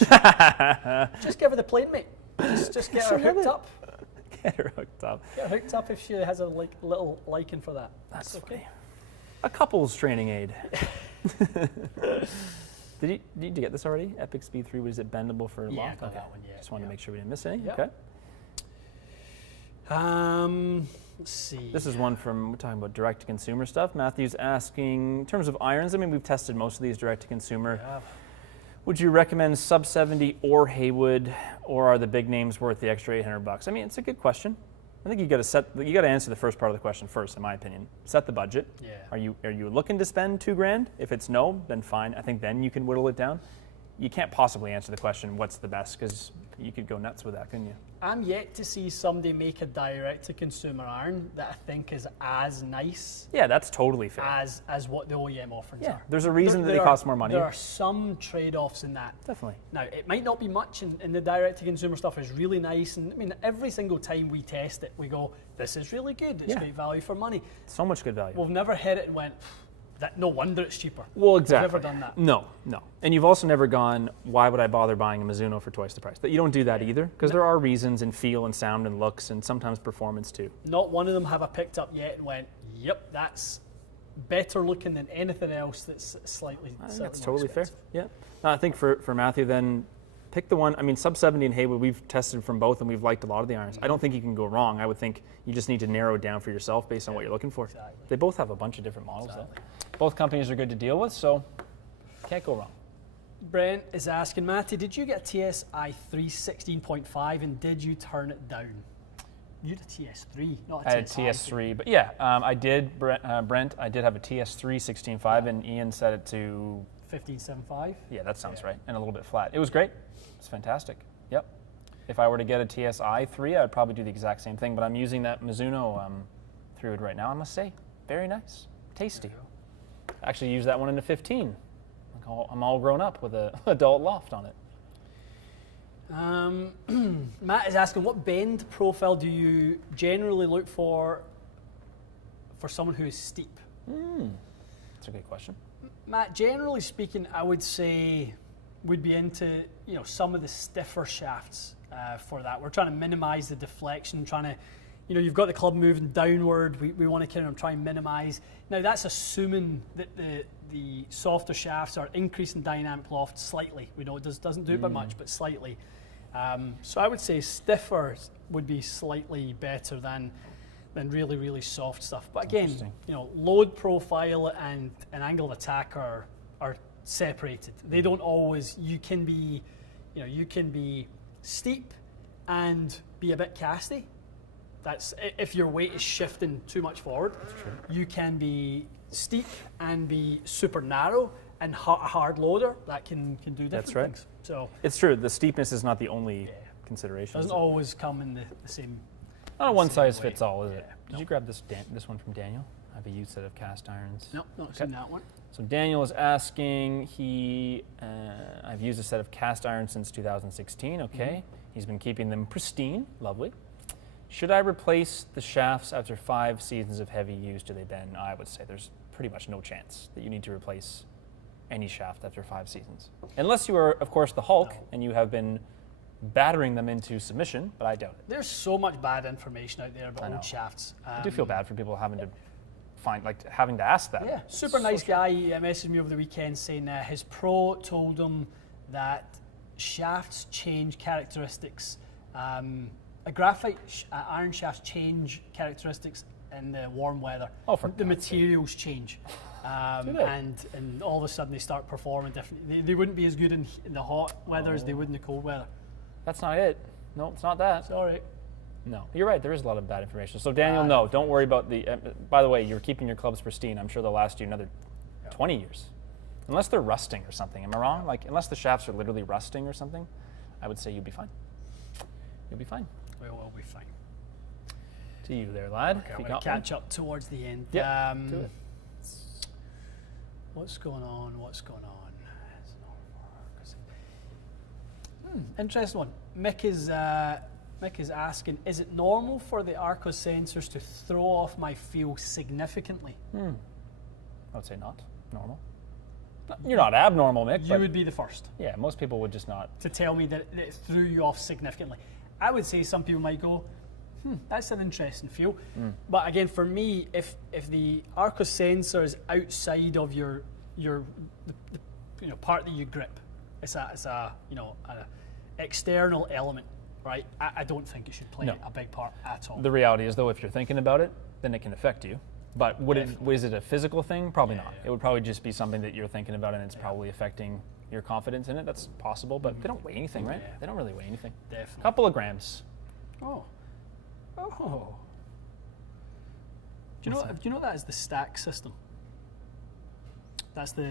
Just give her the plane, mate. Just get her hooked up. Get her hooked up. Get her hooked up if she has a little liking for that. That's okay. funny. A couple's training aid. Did you get this already? Epic Speed 3, was it bendable for Yeah, loft? I got that one, yeah. Just wanted to make sure we didn't miss any. Yep. Okay. Let's see. This is one from, we're talking about direct-to-consumer stuff. Matthew's asking, in terms of irons, I mean, we've tested most of these direct-to-consumer. Yeah. Would you recommend sub 70 or Haywood, or are the big names worth the extra $800? I mean, it's a good question. I think you got to answer the first part of the question first, in my opinion. Set the budget. Yeah. Are you looking to spend $2,000? If it's no, then fine. I think then you can whittle it down. You can't possibly answer the question, what's the best, because you could go nuts with that, couldn't you? I'm yet to see somebody make a direct-to-consumer iron that I think is as nice Yeah, that's totally fair. as what the OEM offerings Yeah, are. there's a reason that they are- cost more money. There are some trade-offs in that. Definitely. Now, it might not be much, and the direct-to-consumer stuff is really nice. And I mean, every single time we test it, we go, this is really good. It's Yeah. great value for money. So much good value. We've never hit it and went, no wonder it's cheaper. Well, exactly. We've never done that. No. And you've also never gone, why would I bother buying a Mizuno for twice the price? But you don't do that either, because there are reasons in feel and sound and looks and sometimes performance too. Not one of them have I picked up yet and went, yep, that's better looking than anything else that's slightly I think slightly that's more totally fair. expensive. Yeah. No, I think for Matthew then, pick the one, I mean, sub 70 and Haywood, we've tested from both and we've liked a lot of the irons. I don't think you can go wrong. I would think you just need to narrow it down for yourself based on what you're looking for. Exactly. They both have a bunch of different models Exactly. though. Both companies are good to deal with, so can't go wrong. Brent is asking, Matty, did you get a TSI 316.5 and did you turn it down? You had a TS3, not a I had a TSI. TS3, but yeah, I did, Brent, I did have a TS3 16.5 and Ian set it to 15.75. yeah, that sounds right. And a little bit flat. It was great. It's fantastic. Yep. If I were to get a TSI 3, I would probably do the exact same thing, but I'm using that Mizuno 3-wood right now. I must say, very nice. Tasty. Actually used that one in a 15. I'm all grown up with an adult loft on it. Matt is asking, what bend profile do you generally look for someone who is steep? That's a good question. Matt, generally speaking, I would say we'd be into some of the stiffer shafts for that. We're trying to minimize the deflection, trying to, you've got the club moving downward. We want to kind of try and minimize. Now that's assuming that the softer shafts are increasing dynamic loft slightly. We know it doesn't do it by much, but slightly. So I would say stiffer would be slightly better than really, really soft stuff. But again, load profile and an angle of attack are separated. They don't always. You can be steep and be a bit casty. That's if your weight is shifting too much forward. You can be steep and be super narrow and a hard loader that can do different That's right. things. So It's true. The steepness is not the only consideration. doesn't always come in the same. Not a one size way. fits all, is it? Yeah, Did you grab this one from Daniel? I have a used set of cast irons. No, not seen that one. So Daniel is asking, I've used a set of cast irons since 2016, okay. He's been keeping them pristine, lovely. Should I replace the shafts after 5 seasons of heavy use? Do they bend? I would say there's pretty much no chance that you need to replace any shaft after 5 seasons. Unless you are, of course, the Hulk and you have been battering them into submission, but I doubt it. There's so much bad information out there I about know. old shafts. I do feel bad for people having to having to ask that. Yeah, super nice guy. He messaged me over the weekend saying his pro told him that shafts change characteristics. A graphite iron shafts change characteristics in the warm weather. Oh, for the God's sake. materials change, Do they? and all of a sudden they start performing differently. They wouldn't be as good in the hot weather as they would in the cold weather. That's not it. No, it's not that. Sorry. No, you're right. There is a lot of bad information. So Daniel, no, don't worry about the. By the way, you're keeping your clubs pristine. I'm sure they'll last you another 20 years, unless they're rusting or something. Am I wrong? Like unless the shafts are literally rusting or something, I would say you'll be fine. You'll be fine. We'll be fine. To you there, lad. Okay, If I'm you going got to catch up towards the end. one. Yeah, do it. What's going on? What's going on? Interesting one. Mick is asking, is it normal for the Arcos sensors to throw off my feel significantly? I would say not normal. You're not abnormal, Mick. You but would be the first yeah, most people would just not. to tell me that it threw you off significantly. I would say some people might go, that's an interesting feel. But again, for me, if the Arcos sensor is outside of your the part that you grip, it's a external element, right? I don't think it should play No. a big part at all. The reality is, though, if you're thinking about it, then it can affect you. But is it a physical thing? Probably not. Yeah. It would probably just be something that you're thinking about, and it's probably affecting your confidence in it. That's possible, but they don't weigh anything, right? Yeah. They don't really weigh anything. Definitely. A couple of grams. Oh. Do you know that is the stack system? That's the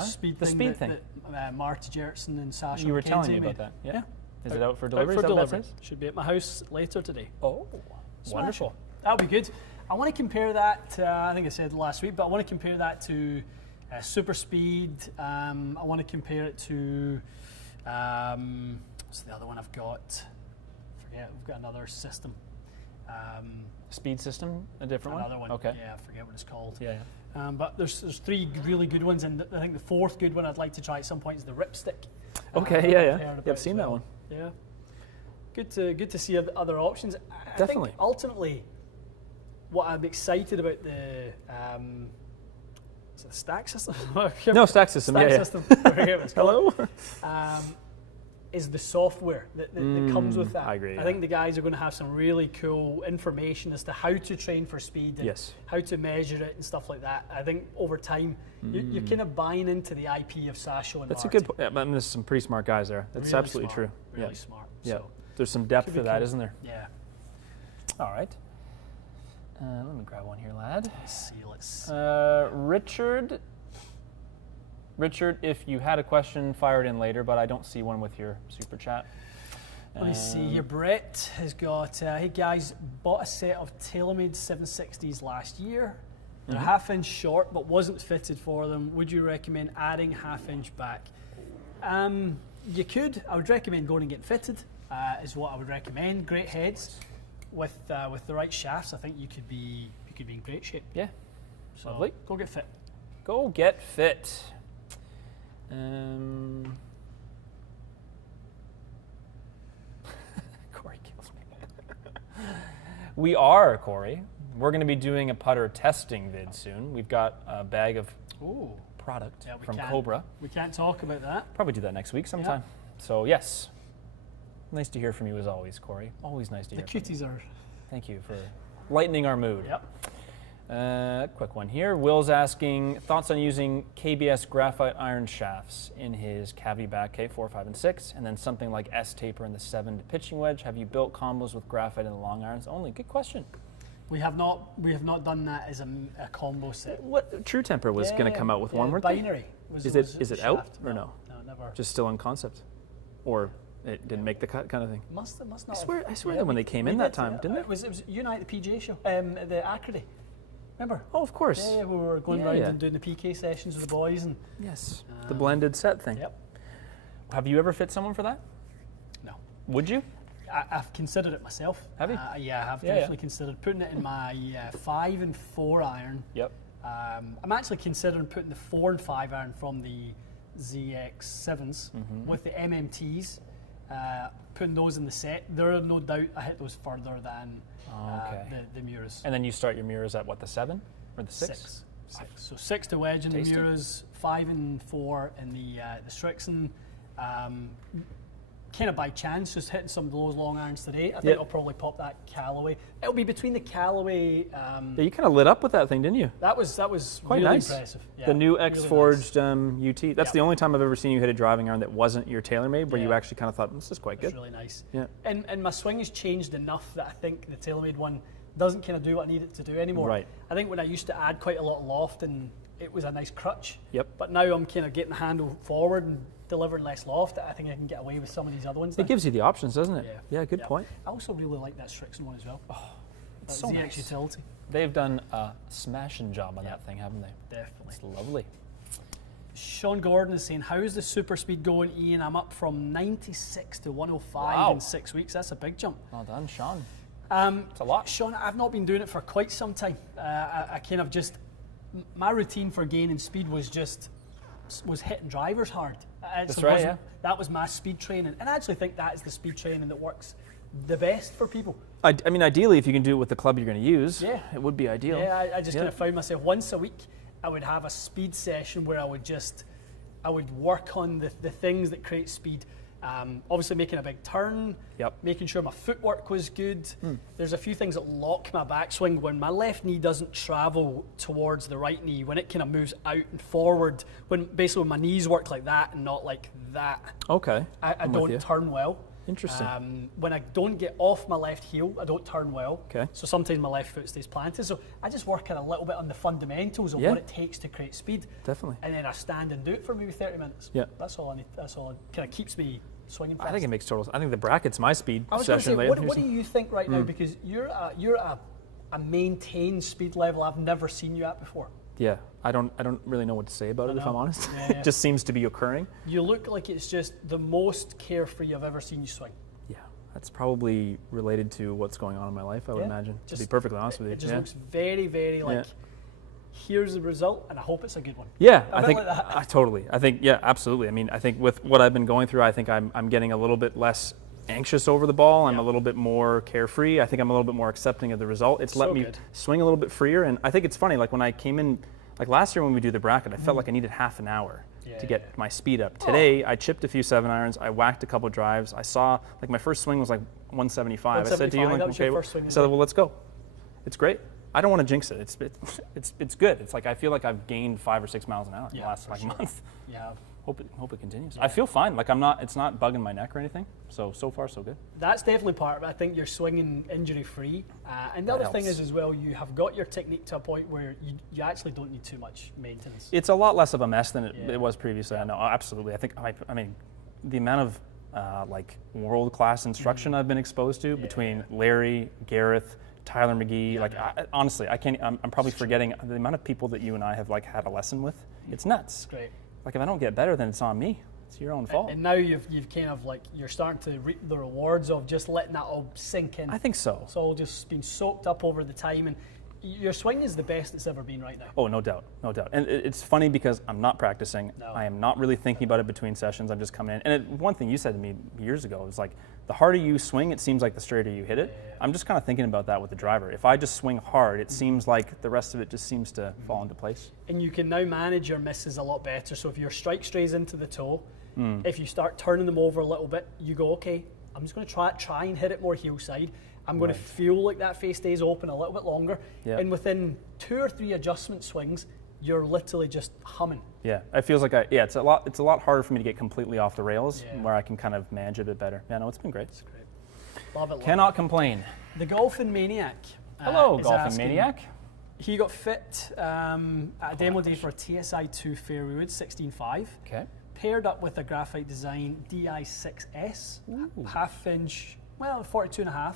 speed the thing speed that, thing. that Marty Jertson and Sasha You were telling me McKenzie about made. that. Yeah. Is it out for Out delivery? for Is that what that delivery. says? Should be at my house later today. Oh, Smashing. wonderful. That'll be good. I want to compare that, I think I said last week, but I want to compare that to super speed. I want to compare it to, what's the other one I've got? Forget, we've got another system. Speed system, a different Another one. Okay. Yeah, I forget what it's called. Yeah. But there's three really good ones, and I think the fourth good one I'd like to try at some point is the Ripstick. Okay. I've Yeah. heard Yeah. about I've as seen that well. one. Yeah. Good to see other options. I Definitely. think ultimately, what I'm excited about is it the stack system? No, stack system. Stack yeah. system. I forget what it's called. Hello. Is the software that comes with that. I agree, I yeah. think the guys are going to have some really cool information as to how to train for speed and Yes. how to measure it and stuff like that. I think over time, you're kind of buying into the IP of Sasho and That's Marty. a good point. Yeah, but there's some pretty smart guys there. That's Really absolutely smart, true. Really Yeah. smart. Yeah. So, There's some depth Could be to that, cool. isn't there? yeah. All right. Let me grab one here, lad. Let's see. Richard, if you had a question, fire it in later, but I don't see one with your super chat. Let me see here. Brett has got, hey guys, bought a set of TaylorMade 760s last year. They're half-inch short, but wasn't fitted for them. Would you recommend adding half-inch back? You could. I would recommend going and getting fitted. Is what I would recommend. Great heads with the right shafts. I think you could be in great shape. Yeah. So Lovely. Go get fit. Go get fit. Corey kills me. We are, Corey. We're going to be doing a putter testing vid soon. We've got a bag of product Yeah, we from can't- Cobra. We can't talk about that. Probably do that next week sometime. So, yes. Nice to hear from you as always, Corey. Always nice to The hear from you. cuties are. Thank you for lightening our mood. Yep. Quick one here. Will's asking thoughts on using KBS graphite iron shafts in his Cavi back K 4, 5, and 6, and then something like S taper in the 7 to pitching wedge. Have you built combos with graphite in the long irons only? Good question. We have not done that as a combo set. What True Temper was going to come out with one, weren't they? binary. Is it out shaft. or no? No, never. Just still in concept, or it didn't make the cut, kind of thing. Must not. I swear that when they came in that time, didn't it? it? Was Unite the PGA show? The Acredy. Remember? Oh, of course. Yeah, we were going Yeah, around yeah. and doing the PK sessions with the boys, and Yes, the blended set thing. yep. Have you ever fit someone for that? No, Would you? I've considered it myself. Have you? Yeah, I have Yeah, definitely considered putting it in my 5 and 4 iron. Yep. I'm actually considering putting the 4 and 5 iron from the ZX7s with the MMTs, putting those in the set. There are no doubt I hit those further than the Muras. And then you start your mirrors at what, the 7 or the 6? Six. So 6 to wedge in Tasty. the Muras, 5 and 4 in the Strixon. Kind of by chance, just hitting some of those long irons today. I think Yep. I'll probably pop that Callaway. It'll be between the Callaway. Yeah, you kind of lit up with that thing, didn't you? That was Quite really nice. impressive. Yeah, The new really X-Forged UT. That's Yep. the only time I've ever seen you hit a driving iron that wasn't your TaylorMade, where you Yeah. actually kind of thought, this is quite It's good. really nice. Yeah. And my swing has changed enough that I think the TaylorMade one doesn't kind of do what I need it to do anymore. Right. I think when I used to add quite a lot of loft, and it was a nice crutch. Yep. But now I'm kind of getting the handle forward and delivering less loft. I think I can get away with some of these other ones. It gives you the options, doesn't it? Yeah. Yeah, good Yeah. point. I also really like that Strixon one as well. It's That so ZX nice. utility. They've done a smashing job on that thing, haven't they? Definitely. It's lovely. Sean Gordon is saying, how's the super speed going, Ian? I'm up from 96 to 105 Wow. in 6 weeks. That's a big jump. Well done, Sean. It's a lot. Sean, I've not been doing it for quite some time. I kind of just, my routine for gaining speed was hitting drivers hard. That's right, yeah. That was my speed training. And I actually think that is the speed training that works the best for people. I mean, ideally, if you can do it with the club you're going to use, Yeah. it would be ideal. Yeah, I just kind of found myself once a week, I would have a speed session where I would work on the things that create speed. Obviously making a big turn, making sure my footwork was good. There's a few things that lock my backswing when my left knee doesn't travel towards the right knee, when it kind of moves out and forward, when basically my knees work like that and not like that. Okay. I don't turn well. Interesting. When I don't get off my left heel, I don't turn well. Okay. So sometimes my left foot stays planted. So I just work in a little bit on the fundamentals of what it takes to create speed. Definitely. And then I stand and do it for maybe 30 minutes. Yeah. That's all I need. That's all. It kind of keeps me swinging fast. I think it makes total sense. I think the bracket's my speed I was going to session say, later. what do you think right now? Because you're a maintained speed level I've never seen you at before. Yeah, I don't really know what to say about it, if I'm honest. Yeah, yeah. It just seems to be occurring. You look like it's just the most carefree I've ever seen you swing. Yeah, that's probably related to what's going on in my life, I would imagine, to be perfectly honest with you. It just looks very, very like, here's the result, and I hope it's a good one. Yeah, I think like that. totally. I think, yeah, absolutely. I mean, I think with what I've been going through, I think I'm getting a little bit less anxious over the ball. I'm a little bit more carefree. I think I'm a little bit more accepting of the result. It's let me swing a little bit freer, and I think it's funny, like when I came in, like last year when we do the bracket, I felt like I needed half an hour to get my speed up. Today, I chipped a few 7-irons, I whacked a couple drives, I saw, like my first swing was like 175. I said to you, like, okay, I said, well, let's go. It's great. I don't want to jinx it. It's good. It's like I feel like I've gained 5 or 6 miles an hour in the last month. Yeah. Hope it continues. I feel fine. Like it's not bugging my neck or anything. So far so good. That's definitely part of it. I think you're swinging injury free. And the other thing is as well, you have got your technique to a point where you actually don't need too much maintenance. It's a lot less of a mess than it was previously. I know, absolutely. I mean, the amount of like world-class instruction I've been exposed to between Larry, Gareth, Tyler McGee, honestly, I can't. I'm probably forgetting the amount of people that you and I have like had a lesson with. It's nuts. Great. Like if I don't get better, then it's on me. It's your own fault. And now you've kind of like you're starting to reap the rewards of just letting that all sink in. I think so. It's all just been soaked up over the time, and your swing is the best it's ever been right now. Oh, no doubt, no doubt. And it's funny because I'm not practicing. No. I am not really thinking about it between sessions. I'm just coming in. And one thing you said to me years ago was like, the harder you swing, it seems like the straighter you hit it. I'm just kind of thinking about that with the driver. If I just swing hard, it seems like the rest of it just seems to fall into place. And you can now manage your misses a lot better. So if your strike strays into the toe, if you start turning them over a little bit, you go, okay, I'm just going to try and hit it more heel side. I'm going to feel like that face stays open a little bit longer. Yep. And within 2 or 3 adjustment swings, you're literally just humming. Yeah, it feels like it's a lot harder for me to get completely off the rails where I can kind of manage it a bit better. Yeah, no, it's been great. It's great. Love it. Cannot complain. The Golfing Maniac. Hello, Golfing Maniac. He got fit at a demo day for a TSI 2 Fairwood 16.5. Okay. Paired up with a graphite design DI6S, half inch, 42.5,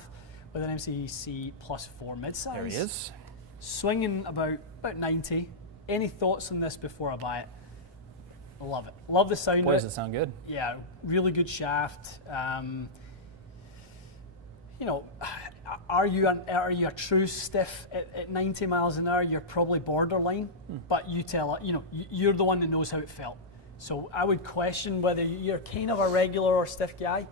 with an MCC +4 mid-size. There he is. Swinging about 90. Any thoughts on this before I buy it? Love it. Love the sound of it. Boy, does it sound good. Yeah, really good shaft. Are you a true stiff at 90 miles an hour? You're probably borderline, but you're the one that knows how it felt. So I would question whether you're kind of a regular or stiff guy.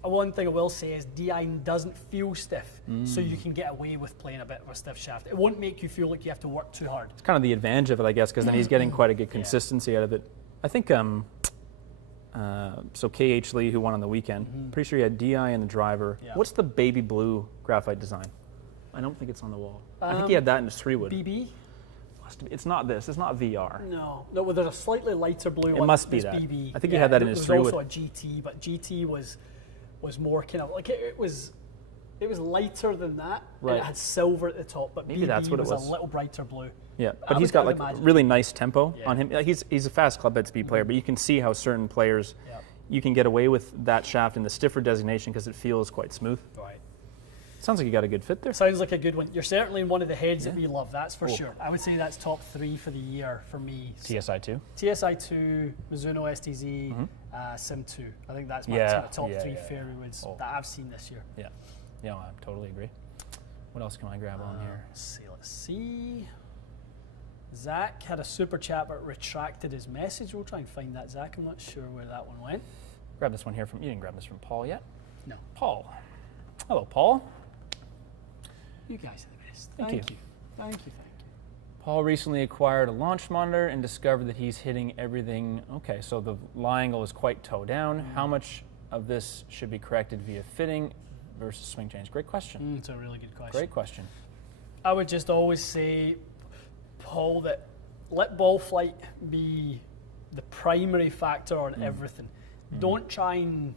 One thing I will say is DI doesn't feel stiff, so you can get away with playing a bit of a stiff shaft. It won't make you feel like you have to work too hard. It's kind of the advantage of it, I guess, because then he's getting quite a good consistency out of it. I think, so KH Lee, who won on the weekend, pretty sure he had DI in the driver. Yeah. What's the baby blue graphite design? I don't think it's on the wall. I think he had that in his 3-wood. BB? It's not this. It's not VR. No, well, there's a slightly lighter blue one. It must be that. BB. I think he had that in his 3-wood. There was also a GT, but GT was more kind of like it was lighter than that. Right. And it had silver at the top, but maybe BB that's what it was was. A little brighter blue. Yeah, but he's got like really nice tempo on him. He's a fast club head speed player, but you can see how certain players you can get away with that shaft in the stiffer designation because it feels quite smooth. Right. Sounds like you got a good fit there. Sounds like a good one. You're certainly in one of the heads that Yeah. we love, that's for Oh. sure. I would say that's top 3 for the year for me. TSI2. TSI2, Mizuno STZ, Sim 2. I think that's my Yeah, sort of top yeah, 3 yeah, fairy woods Oh. that I've seen this year. Yeah. Yeah, I totally agree. What else can I grab on here? Let's see. Zach had a super chat but retracted his message. We'll try and find that, Zach. I'm not sure where that one went. Grab this one here from, you didn't grab this from Paul yet? No. Paul. Hello, Paul. You guys are the best. Thank you. Thank you. Paul recently acquired a launch monitor and discovered that he's hitting everything. Okay, so the lie angle is quite toe down. How much of this should be corrected via fitting versus swing change? Great question. It's a really good question. Great question. I would just always say, Paul, that let ball flight be the primary factor on everything. Don't try and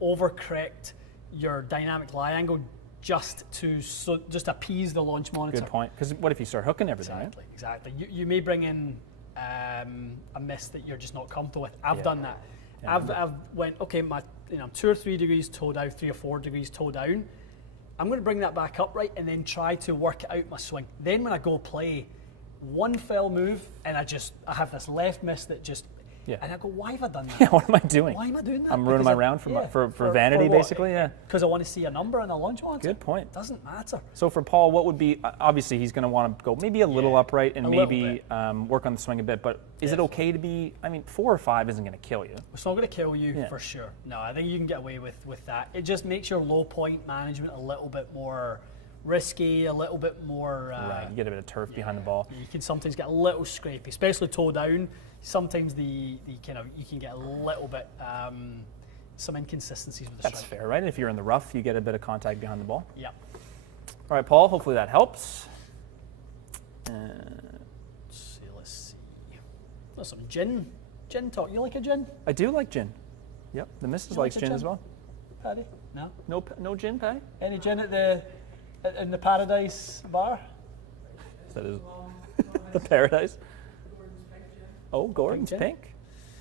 overcorrect your dynamic lie angle just to appease the launch monitor. Good point. Because what if you start hooking everything? Right? Exactly. You may bring in a miss that you're just not comfortable with. I've done that. Yeah, I've went, okay, I'm 2 or 3 degrees toe down, 3 or 4 degrees toe down. I'm going to bring that back up right and then try to work out my swing. Then when I go play, one fell move and I have this left miss that just, and I go, why have I done that? Yeah, what am I doing? Why am I doing that? I'm ruining my round for vanity, basically, yeah. Because I want to see a number on a launch monitor. Good point. Doesn't matter. So for Paul, what would be, obviously he's going to want to go maybe a little upright and a maybe work on the swing a bit, but is it okay to be, 4 or 5 isn't going to kill you. It's not going to kill you for sure. No, I think you can get away with that. It just makes your low point management a little bit more risky, a little bit more... right, you get a bit of turf behind the ball. You can sometimes get a little scrapey, especially toe down. Sometimes you can get a little bit, some inconsistencies with the That's strike. fair, right? If you're in the rough, you get a bit of contact behind the ball. Yeah. All right, Paul, hopefully that helps. Let's see. There's some gin talk. You like a gin, I do like gin. Yep, the missus You like likes a gin gin? as well. Paddy? No? No gin, Patty? Any gin in the Paradise bar? That is the paradise. Oh, Gordon's Pink Pink.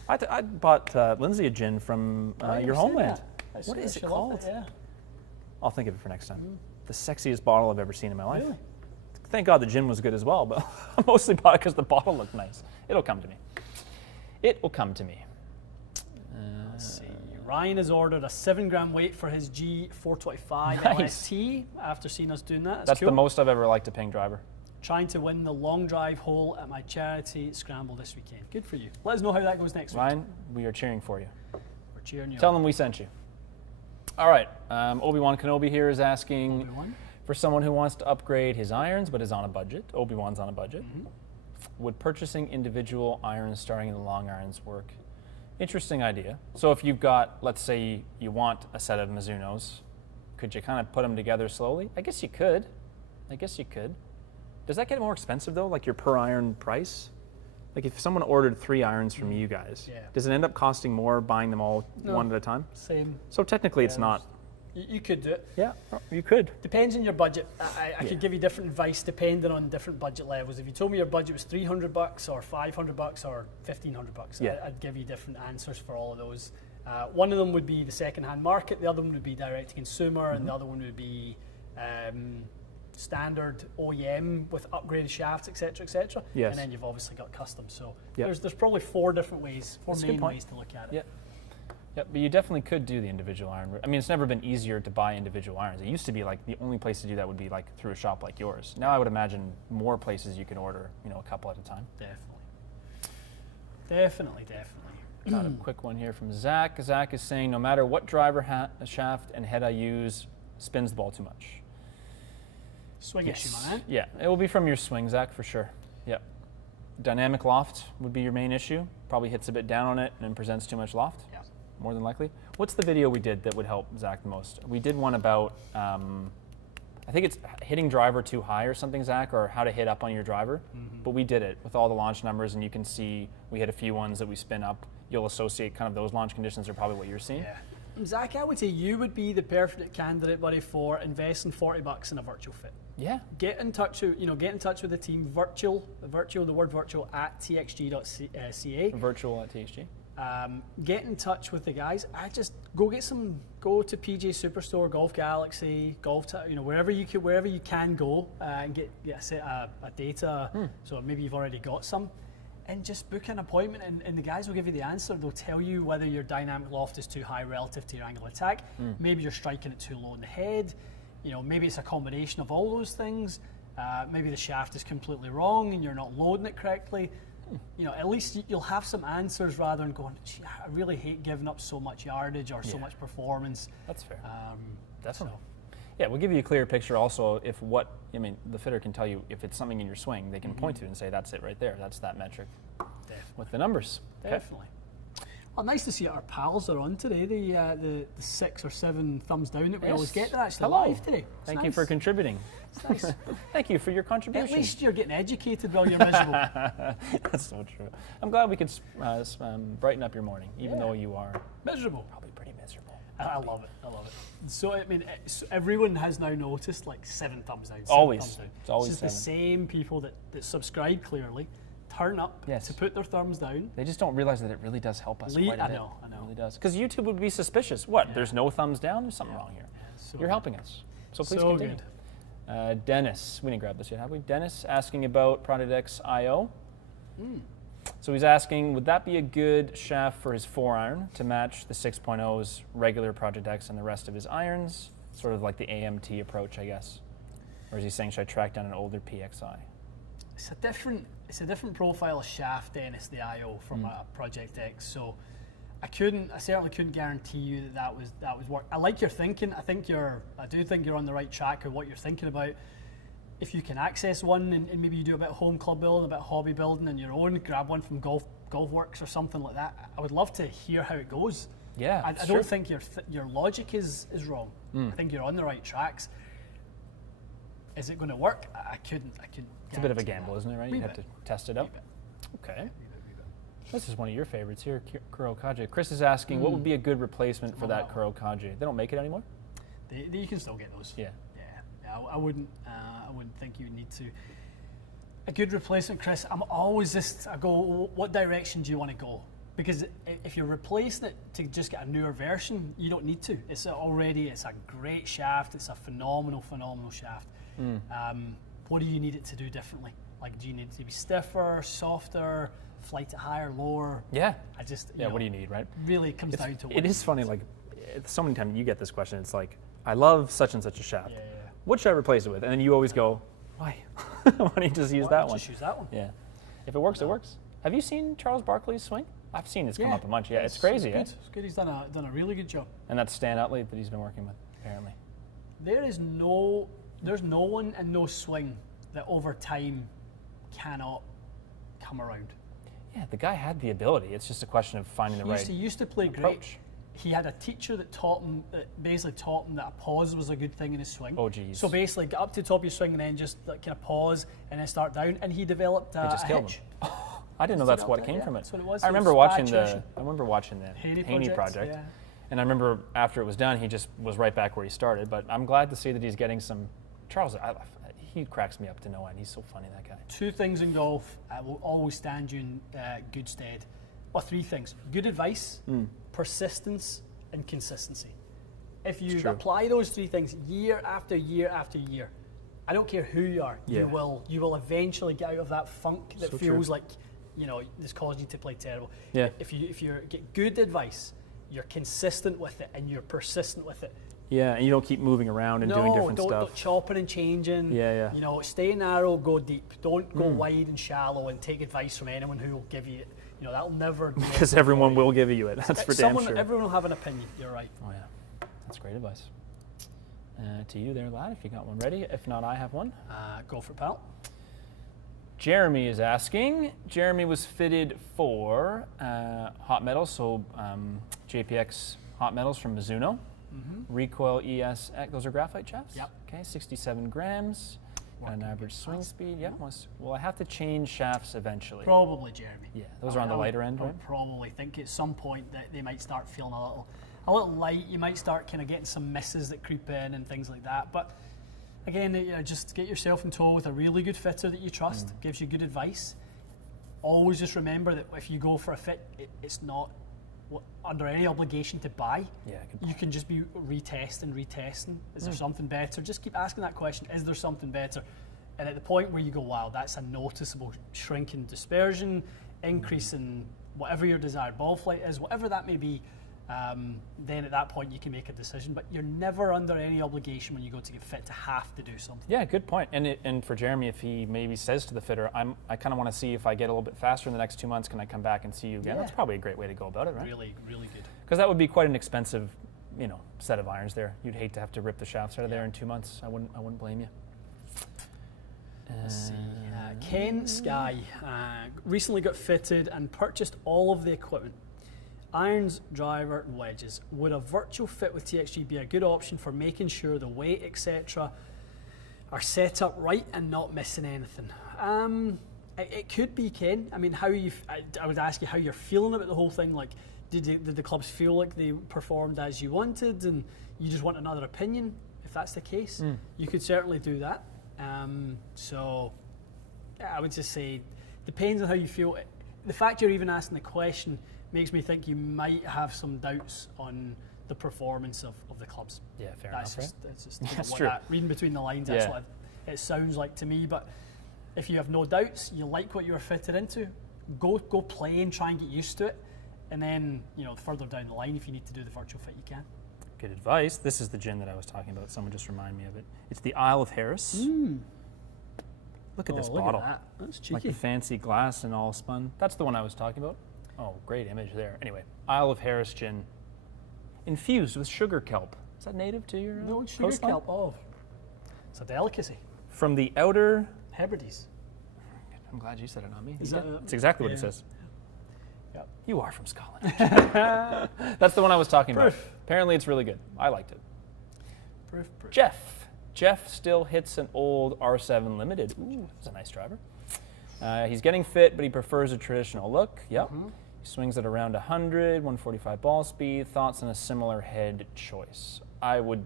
I bought Lindsay a gin from your homeland. What is it called? Yeah. I'll think of it for next time. The sexiest bottle I've ever seen in my life. Really? Thank God the gin was good as well, but I mostly bought it because the bottle looked nice. It'll come to me. It will come to me. Let's see. Ryan has ordered a 7-gram weight for his G425 Nice. LST after seeing us doing that. That's cool. the most I've ever liked a ping driver. Trying to win the long drive hole at my charity scramble this weekend. Good for you. Let us know how that goes next week. Ryan, we are cheering for you. We're cheering you Tell on. them we sent you. All right, Obi-Wan Kenobi here is asking Obi-Wan? for someone who wants to upgrade his irons but is on a budget. Obi-Wan's on a budget. Would purchasing individual irons starting in the long irons work? Interesting idea. So if you've got, let's say you want a set of Mizunos, could you kind of put them together slowly? I guess you could. Does that get more expensive though, like your per iron price? Like if someone ordered 3 irons from you guys, does it end up costing more buying them all one at a time? Same. So technically it's not. You could do it. Yeah, you could. Depends on your budget. I could give you different advice depending on different budget levels. If you told me your budget was $300 or $500 or $1,500, I'd give you different answers for all of those. One of them would be the second-hand market, the other one would be direct to consumer, and the other one would be standard OEM with upgraded shafts, etc., etc. Yes. And then you've obviously got custom. So Yep. there's probably 4 different ways, 4 That's a good main point. ways to look at it. Yeah. Yeah, but you definitely could do the individual iron. I mean, it's never been easier to buy individual irons. It used to be like the only place to do that would be like through a shop like yours. Now I would imagine more places you can order, a couple at a time. Definitely. Got a quick one here from Zach. Zach is saying, no matter what driver shaft and head I use, spins the ball too much. Swing issue, my man. Yeah, it will be from your swing, Zach, for sure. Yep. Dynamic loft would be your main issue. Probably hits a bit down on it and presents too much loft. Yeah. More than likely. What's the video we did that would help Zach the most? We did one about, I think it's hitting driver too high or something, Zach, or how to hit up on your driver. But we did it with all the launch numbers, and you can see we hit a few ones that we spin up. You'll associate kind of those launch conditions are probably what you're seeing. Yeah. Zach, I would say you would be the perfect candidate, buddy, for investing $40 in a virtual fit. Yeah. Get in touch with the team. The word virtual at txg.ca. Virtual at TXG. Get in touch with the guys. I just go to PJ Superstore, Golf Galaxy, wherever you can go and get a data. So maybe you've already got some, and just book an appointment, and the guys will give you the answer. They'll tell you whether your dynamic loft is too high relative to your angle of attack. Maybe you're striking it too low in the head. Maybe it's a combination of all those things. Maybe the shaft is completely wrong and you're not loading it correctly. At least you'll have some answers rather than going, "Gee, I really hate giving up so much yardage or so much performance." That's fair. Definitely. Yeah, we'll give you a clear picture also if the fitter can tell you if it's something in your swing, they can point to it and say, that's it right there. That's that metric. Definitely. With the numbers. Definitely. Well, nice to see our pals are on today. The 6 or 7 thumbs down that we always get. They're actually live today. Thank you for contributing. It's nice. Thank you for your contribution. At least you're getting educated while you're miserable. That's so true. I'm glad we could brighten up your morning, even though you are miserable. Probably pretty miserable. I love it. So everyone has now noticed 7 thumbs down. Always. Thumbs down. It's always just the same people that subscribe clearly, turn up to put their thumbs down. They just don't realize that it really does help us quite a bit. I know. It really does. Because YouTube would be suspicious. What? There's no thumbs down? There's something wrong here. You're helping us. So please continue. Good. Dennis, we didn't grab this yet, have we? Dennis asking about Protidex IO. So he's asking, would that be a good shaft for his 4-iron to match the 6.0's regular Protidex and the rest of his irons? Sort of like the AMT approach, I guess. Or is he saying, should I track down an older PXI? It's a different profile of shaft, Dennis, the IO from a Project X. So I certainly couldn't guarantee you that was work. I like your thinking. I do think you're on the right track of what you're thinking about. If you can access one and maybe you do a bit of home club building, a bit of hobby building on your own, grab one from Golf Works or something like that. I would love to hear how it goes. Yeah, I don't think your logic is wrong. I think you're on the right tracks. Is it going to work? I couldn't. It's a bit of a gamble, isn't it? Right? You have to test it out. Okay. This is one of your favorites here, Kurokaje. Chris is asking, what would be a good replacement for that Kurokaje? They don't make it anymore? You can still get those. Yeah. I wouldn't think you need to. A good replacement, Chris. I'm always I go, what direction do you want to go? Because if you're replacing it to just get a newer version, you don't need to. It's a great shaft. It's a phenomenal shaft. What do you need it to do differently? Do you need it to be stiffer, softer, flight it higher, lower? Yeah. What do you need, right? Really comes down to it is funny, so many times you get this question, it's like, I love such and such a shaft. Yeah. What should I replace it with? And then you always go, why? Why don't you just use that one? Just use that one. Yeah. If it works, it works. Have you seen Charles Barkley's swing? I've seen this come up a bunch. Yeah, it's crazy. It's good. He's done a really good job. And that's Stan Utley that he's been working with, apparently. There's no one and no swing that over time cannot come around. Yeah, the guy had the ability. It's just a question of finding the right approach. He used to play great. He had a teacher that basically taught him that a pause was a good thing in his swing. Oh, geez. So basically, get up to the top of your swing and then just kind of pause and then start down. And he developed a hitch. I didn't know that's what came from it. That's what it was. I remember watching the Haney project. Yeah. And I remember after it was done, he just was right back where he started. But I'm glad to see that he's getting some. Charles, he cracks me up to no end. He's so funny, that guy. 2 things in golf will always stand you in good stead. Or 3 things. Good advice, persistence, and consistency. If you apply those 3 things year after year after year, I don't care who you are, you will eventually get out of that funk that feels like, this caused you to play terrible. Yeah. If you get good advice, you're consistent with it and you're persistent with it. Yeah, and you don't keep moving around and doing different stuff. Don't chopping and changing. Yeah. Stay narrow, go deep. Don't go wide and shallow and take advice from anyone who will give you it. That'll never do. Because everyone will give you it. That's for damn sure. Everyone will have an opinion. You're right. Oh yeah, that's great advice. To you there, lad, if you got one ready. If not, I have one. Go for it, pal. Jeremy is asking. Jeremy was fitted for hot metals, so JPX hot metals from Mizuno. Recoil ES, those are graphite shafts? Yep. Okay, 67 grams, an average swing speed. Yep. Will I have to change shafts eventually? Probably, Jeremy. Yeah, those are on the lighter end, right? I would probably think at some point that they might start feeling a little light. You might start kind of getting some misses that creep in and things like that. But again, just get yourself in tow with a really good fitter that you trust, gives you good advice. Always just remember that if you go for a fit, it's not under any obligation to buy. Yeah, good You point. can just be retesting. Is there something better? Just keep asking that question. Is there something better? And at the point where you go, wow, that's a noticeable shrink in dispersion, increase in whatever your desired ball flight is, whatever that may be, then at that point you can make a decision. But you're never under any obligation when you go to get fit to have to do something. Yeah, good point. And for Jeremy, if he maybe says to the fitter, I kind of want to see if I get a little bit faster in the next 2 months, can I come back and see you again? Yeah. That's probably a great way to go about it, right? Really, really good. Because that would be quite an expensive, set of irons there. You'd hate to have to rip the shafts out of there in 2 months. I wouldn't blame you. Let's see. Ken Sky recently got fitted and purchased all of the equipment. Irons, driver, and wedges. Would a virtual fit with TXG be a good option for making sure the weight, etc., are set up right and not missing anything? It could be, Ken. I mean, I would ask you how you're feeling about the whole thing. Like, did the clubs feel like they performed as you wanted, and you just want another opinion? If that's the case, you could certainly do that. So, yeah, I would just say, depends on how you feel. The fact you're even asking the question makes me think you might have some doubts on the performance of the clubs. Yeah, fair That's enough, just, right? that's just That's what true. reading between the lines, that's Yeah. what it sounds like to me. But if you have no doubts, you like what you were fitted into, go play and try and get used to it. And then, further down the line, if you need to do the virtual fit, you can. Good advice. This is the gin that I was talking about. Someone just reminded me of it. It's the Isle of Harris. Look at this look bottle. At that. That's cheeky. Like the fancy glass and all spun. That's the one I was talking about. Oh, great image there. Anyway, Isle of Harris gin. Infused with sugar kelp. Is that native to your No, sugar coastline? kelp. Oh, it's a delicacy. From the outer... Hebrides. I'm glad you said it, not me. Is Yeah. that- It's exactly what it yeah. says. Yep. You are from Scotland. That's the one I was talking about. Proof. Apparently it's really good. I liked it. Proof. Jeff still hits an old R7 Limited. Ooh, that's a nice driver. He's getting fit, but he prefers a traditional look. Yep. He swings at around 100, 145 ball speed. Thoughts on a similar head choice? I would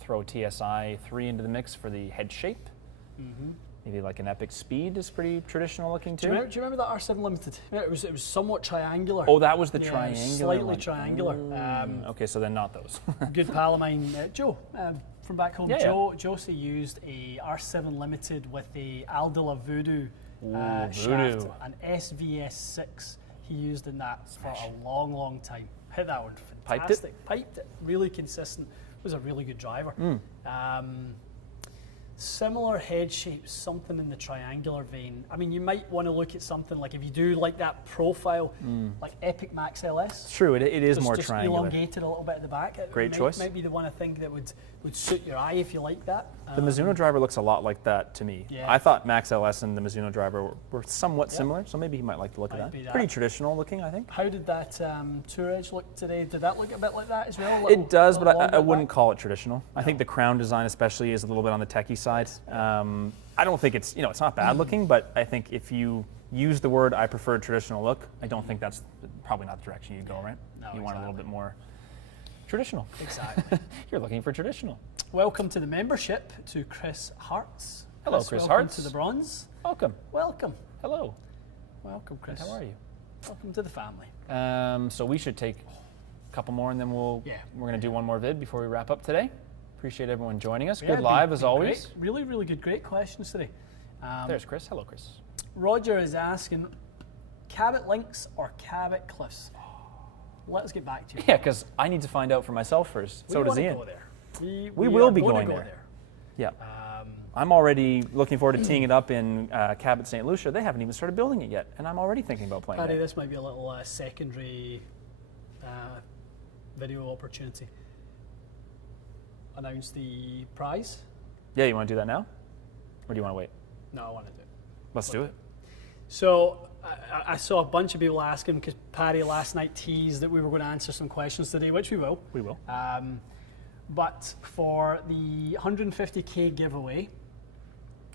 throw TSI 3 into the mix for the head shape. Maybe like an Epic Speed is pretty traditional looking Do too. you remember that R7 Limited? It was somewhat triangular. Oh, that was the Yeah, triangular slightly one. triangular. Okay, so then not those. Good pal of mine, Joe, from back home. Yeah, yeah. Josie used a R7 Limited with a Aldila Voodoo Ooh, shaft, Voodoo. an SVS6 he used in that for a long, long time. Hit that one Piped it? fantastic. Piped it, really consistent. Was a really good driver. Similar head shape, something in the triangular vein. I mean, you might want to look at something like, if you do like that profile, like Epic Max LS. It's true, it is more just triangular. elongated a little bit at the back. It Great choice. Might be the one I think that would suit your eye if you like that. The Mizuno driver looks a lot like that to me. Yeah. I thought Max LS and the Mizuno driver were somewhat similar, so maybe he might like the look Might of be that. that. Pretty traditional looking, I think. How did that Tour Edge look today? Did that look a bit like that as well? A little- It does, but little I longer wouldn't back? call it traditional. I think the crown design especially is a little bit on the techie side. I don't think it's not bad looking, but I think if you use the word I prefer traditional look, I don't think that's probably not the direction you go, right? No, you want a little exactly. bit more traditional. Exactly. You're looking for traditional. Welcome to the membership to Chris Hartz. Hello, Chris welcome Hartz. to the bronze. Welcome. Welcome. Hello. Welcome, Chris. How are you? Welcome to the family. So we should take a couple more, and then we're going to do one more vid before we wrap up today. Appreciate everyone joining us. Yeah, Good live as been always. great. Really, really good. Great questions today. There's Chris. Hello, Chris. Roger is asking, Cabot Links or Cabot Cliffs? Let us get back to you. Yeah, because I need to find out for myself first. So we does wanna Ian. Go there. We will are be gonna going go there. Yeah. I'm already looking forward to teeing it up in Cabot St. Lucia. They haven't even started building it yet, and I'm already thinking about playing Paddy, there. this might be a little secondary video opportunity. Announce the prize? Yeah, you want to do that now? Or do you want to wait? No, I want to do it. Let's do it. So I saw a bunch of people asking, because Paddy last night teased that we were going to answer some questions today, which we will. We will. But for the 150k giveaway,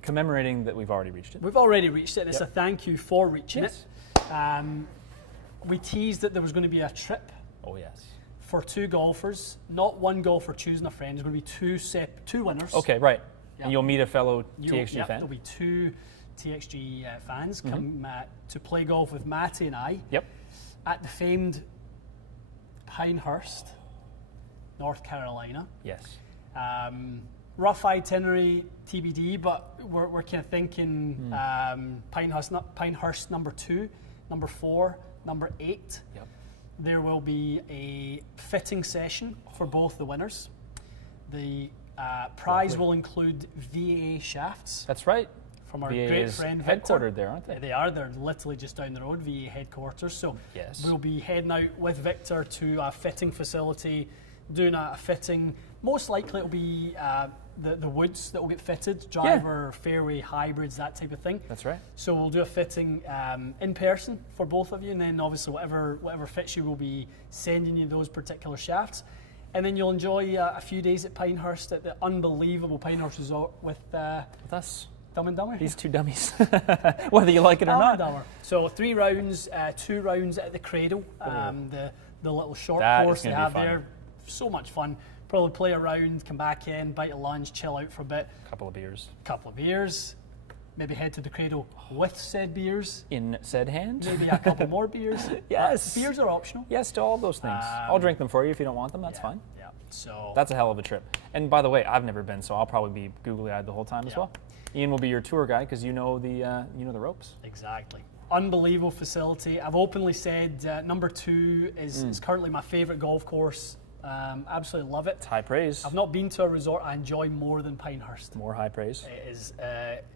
Commemorating that we've already reached it. we've already reached it, and it's Yep. a thank you for reaching Yes. it. We teased that there was going to be a trip Oh, yes. for two golfers, not one golfer choosing a friend. There's going to be two winners. Okay, right. Yeah. And you'll meet a fellow You'll- TXG yep, fan. There'll be two TXG fans come to play golf with Matty and I Yep. at the famed Pinehurst, North Carolina. Yes. Rough itinerary TBD, but we're kind of thinking Pinehurst number 2, number 4, number 8. Yep. There will be a fitting session for both the winners. The prize will include VA shafts. That's right. From our VA great is friend headquartered Victor. there, aren't they? They are. They're literally just down the road, VA headquarters. So Yes. we'll be heading out with Victor to a fitting facility, doing a fitting. Most likely it'll be the woods that will get fitted, driver, fairway, hybrids, that type of thing. That's right. So we'll do a fitting in person for both of you, and then obviously whatever fits you, we'll be sending you those particular shafts. And then you'll enjoy a few days at Pinehurst at the unbelievable Pinehurst Resort with Us. Dumb and Dumber. These two dummies. Whether you like it or Dumb not. and Dumber. So 3 rounds, 2 rounds at the Cradle, the little short That course is they gonna be have fun. there. So much fun. Probably play around, come back in, bite a lunch, chill out for a bit. Couple of beers. Couple of beers. Maybe head to the Cradle with said beers. In said hand. Maybe a couple more beers. Yes. Beers are optional. Yes to all those things. I'll drink them for you if you don't want them. That's fine. Yeah. So That's a hell of a trip. And by the way, I've never been, so I'll probably be googly-eyed the whole time as Yeah. well. Ian will be your tour guide because you know the ropes. exactly. Unbelievable facility. I've openly said number 2 is currently my favourite golf course. Absolutely love it. It's high praise. I've not been to a resort I enjoy more than Pinehurst. More high praise. It is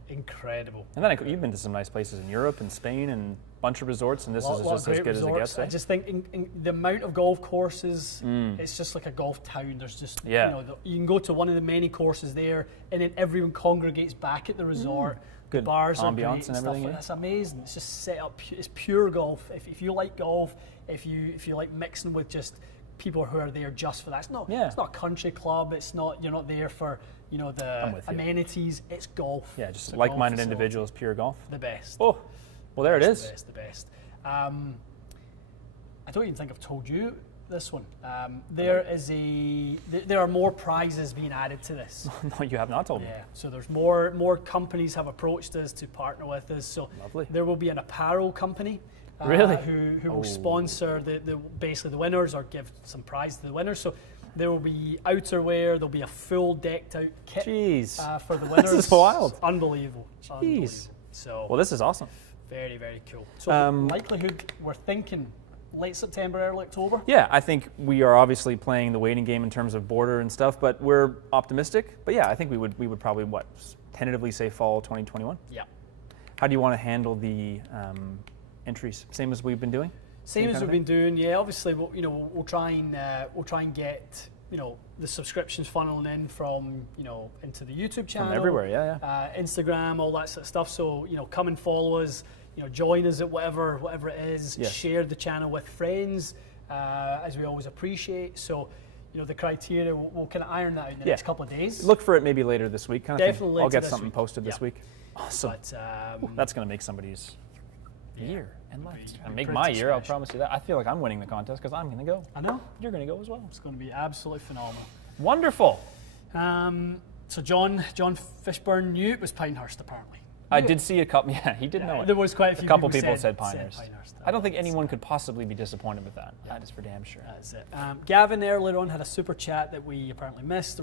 incredible. And then you've been to some nice places in Europe and Spain and a bunch of resorts, and this is Lot just of as great good as it resorts. gets. Eh? I just think in the amount of golf courses, it's just like a golf town. There's just, Yeah. you can go to one of the many courses there, and then everyone congregates back at the resort. Good Bars are ambiance great and and stuff everything, like yeah. That's amazing. It's just set up. It's pure golf. If you like golf, if you like mixing with just people who are there just for that, it's not. Yeah. It's not a country club. It's not. You're not there for the with you. amenities. It's golf. Yeah, It's just a golf like-minded facility. individuals, pure golf. The best. Oh, well, there it The is. best, the best. I don't even think I've told you this one. There are more prizes being added to this. No, you have not told me. Yeah, so there's more companies have approached us to partner with us. So Lovely. there will be an apparel company. Really? Who will Oh. sponsor basically the winners or give some prize to the winners. So there will be outerwear. There'll be a full decked out kit Jeez. for the winners. This is wild. Unbelievable. Unbelievable. Jeez. So Well, this is awesome. very, very cool. So likelihood, we're thinking late September, early October. Yeah, I think we are obviously playing the waiting game in terms of border and stuff, but we're optimistic. But yeah, I think we would probably tentatively say fall 2021. Yeah. How do you want to handle the entries? Same as we've been doing. Same as kind of we've been doing. Yeah. Obviously, we'll try and get the subscriptions funneling in from into the YouTube channel, everywhere, yeah. Instagram, all that sort of stuff. So come and follow us. Join us at whatever it is. Yes. Share the channel with friends, as we always appreciate. So, the criteria we'll kind of iron that out in the next couple of days. Look for it maybe later this week. Kind of Definitely thing. I'll later get this something week. posted this Yeah. week. Awesome. But That's going to make somebody's year and life. be And make pretty my year, I'll special. promise you that. I feel like I'm winning the contest because I'm going to go. I know You're going to go as well. it's going to be absolutely phenomenal. Wonderful. So John Fishburne knew it was Pinehurst apparently. I did see a couple. Yeah, he did know it. There was quite a few A couple people people said Pinehurst. Pinehurst. I don't think anyone could possibly be disappointed with that. That is for damn sure. That's it. Gavin earlier on had a super chat that we apparently missed.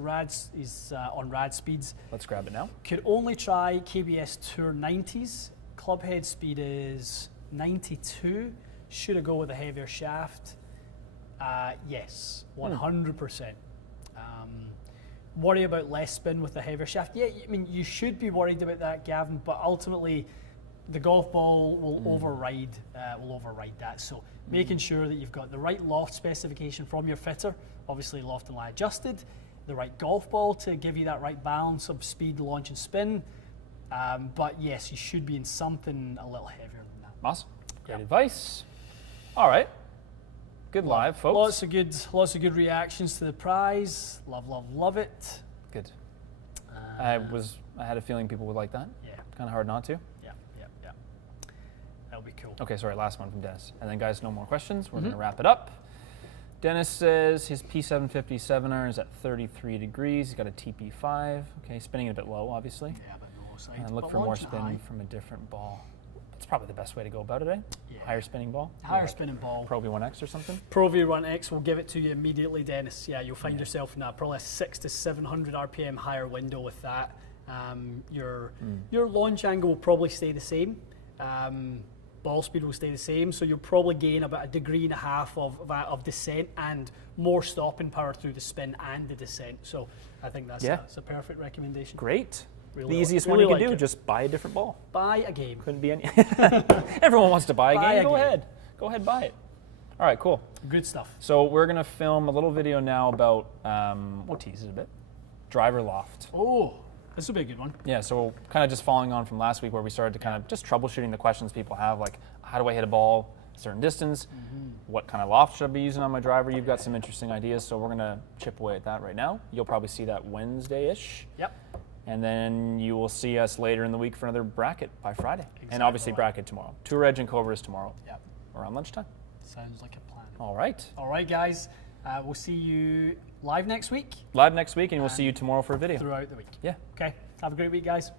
He's on rad speeds. Let's grab it now. Could only try KBS Tour 90s. Club head speed is 92. Should I go with a heavier shaft? Yes, 100%. Worry about less spin with the heavier shaft. Yeah, I mean, you should be worried about that, Gavin, but ultimately the golf ball will override that. So making sure that you've got the right loft specification from your fitter, obviously loft and lie adjusted, the right golf ball to give you that right balance of speed, launch and spin. But yes, you should be in something a little heavier than that. Awesome. Great advice. All right. Good live, folks. Lots of good reactions to the prize. Love it. Good. I had a feeling people would like that. Yeah, Kind of hard not to. yeah. That'll be cool. Okay, sorry, last one from Dennis. And then, guys, no more questions. We're going to wrap it up. Dennis says his P757 iron is at 33 degrees. He's got a TP5. Okay, spinning it a bit low, obviously. Yeah, but no side. And look But for more launching spin high. from a different ball. It's probably the best way to go about it, eh? Yeah. Higher spinning ball. Higher spinning ball. Pro V1X or something. Pro V1X will give it to you immediately, Dennis. Yeah, you'll find yourself in that probably a 600 to 700 RPM higher window with that. Your launch angle will probably stay the same. Ball speed will stay the same, so you'll probably gain about 1.5 degrees of descent and more stopping power through the spin and the descent. So I think that's a perfect recommendation. Great. Really the easiest really one you can like do, it. just buy a different ball. Buy a game. Couldn't be any. Everyone wants to buy a game. Go ahead. Go ahead, buy it. All right, cool. Good stuff. So we're going to film a little video now about, we'll tease it a bit, driver loft. Oh, this will be a good one. Yeah, so kind of just following on from last week where we started to kind of just troubleshooting the questions people have, like how do I hit a ball a certain distance? What kind of loft should I be using on my driver? You've got some interesting ideas, so we're going to chip away at that right now. You'll probably see that Wednesday-ish. Yep. And then you will see us later in the week for another bracket by Friday. And Exactly obviously right. bracket tomorrow. Tour Edge and Cobra is tomorrow Yep. around lunchtime. Sounds like a plan. All right. All right, guys. We'll see you live next week, Live next week, and we'll see you tomorrow for a video. throughout the week. Yeah. Okay. Have a great week, guys.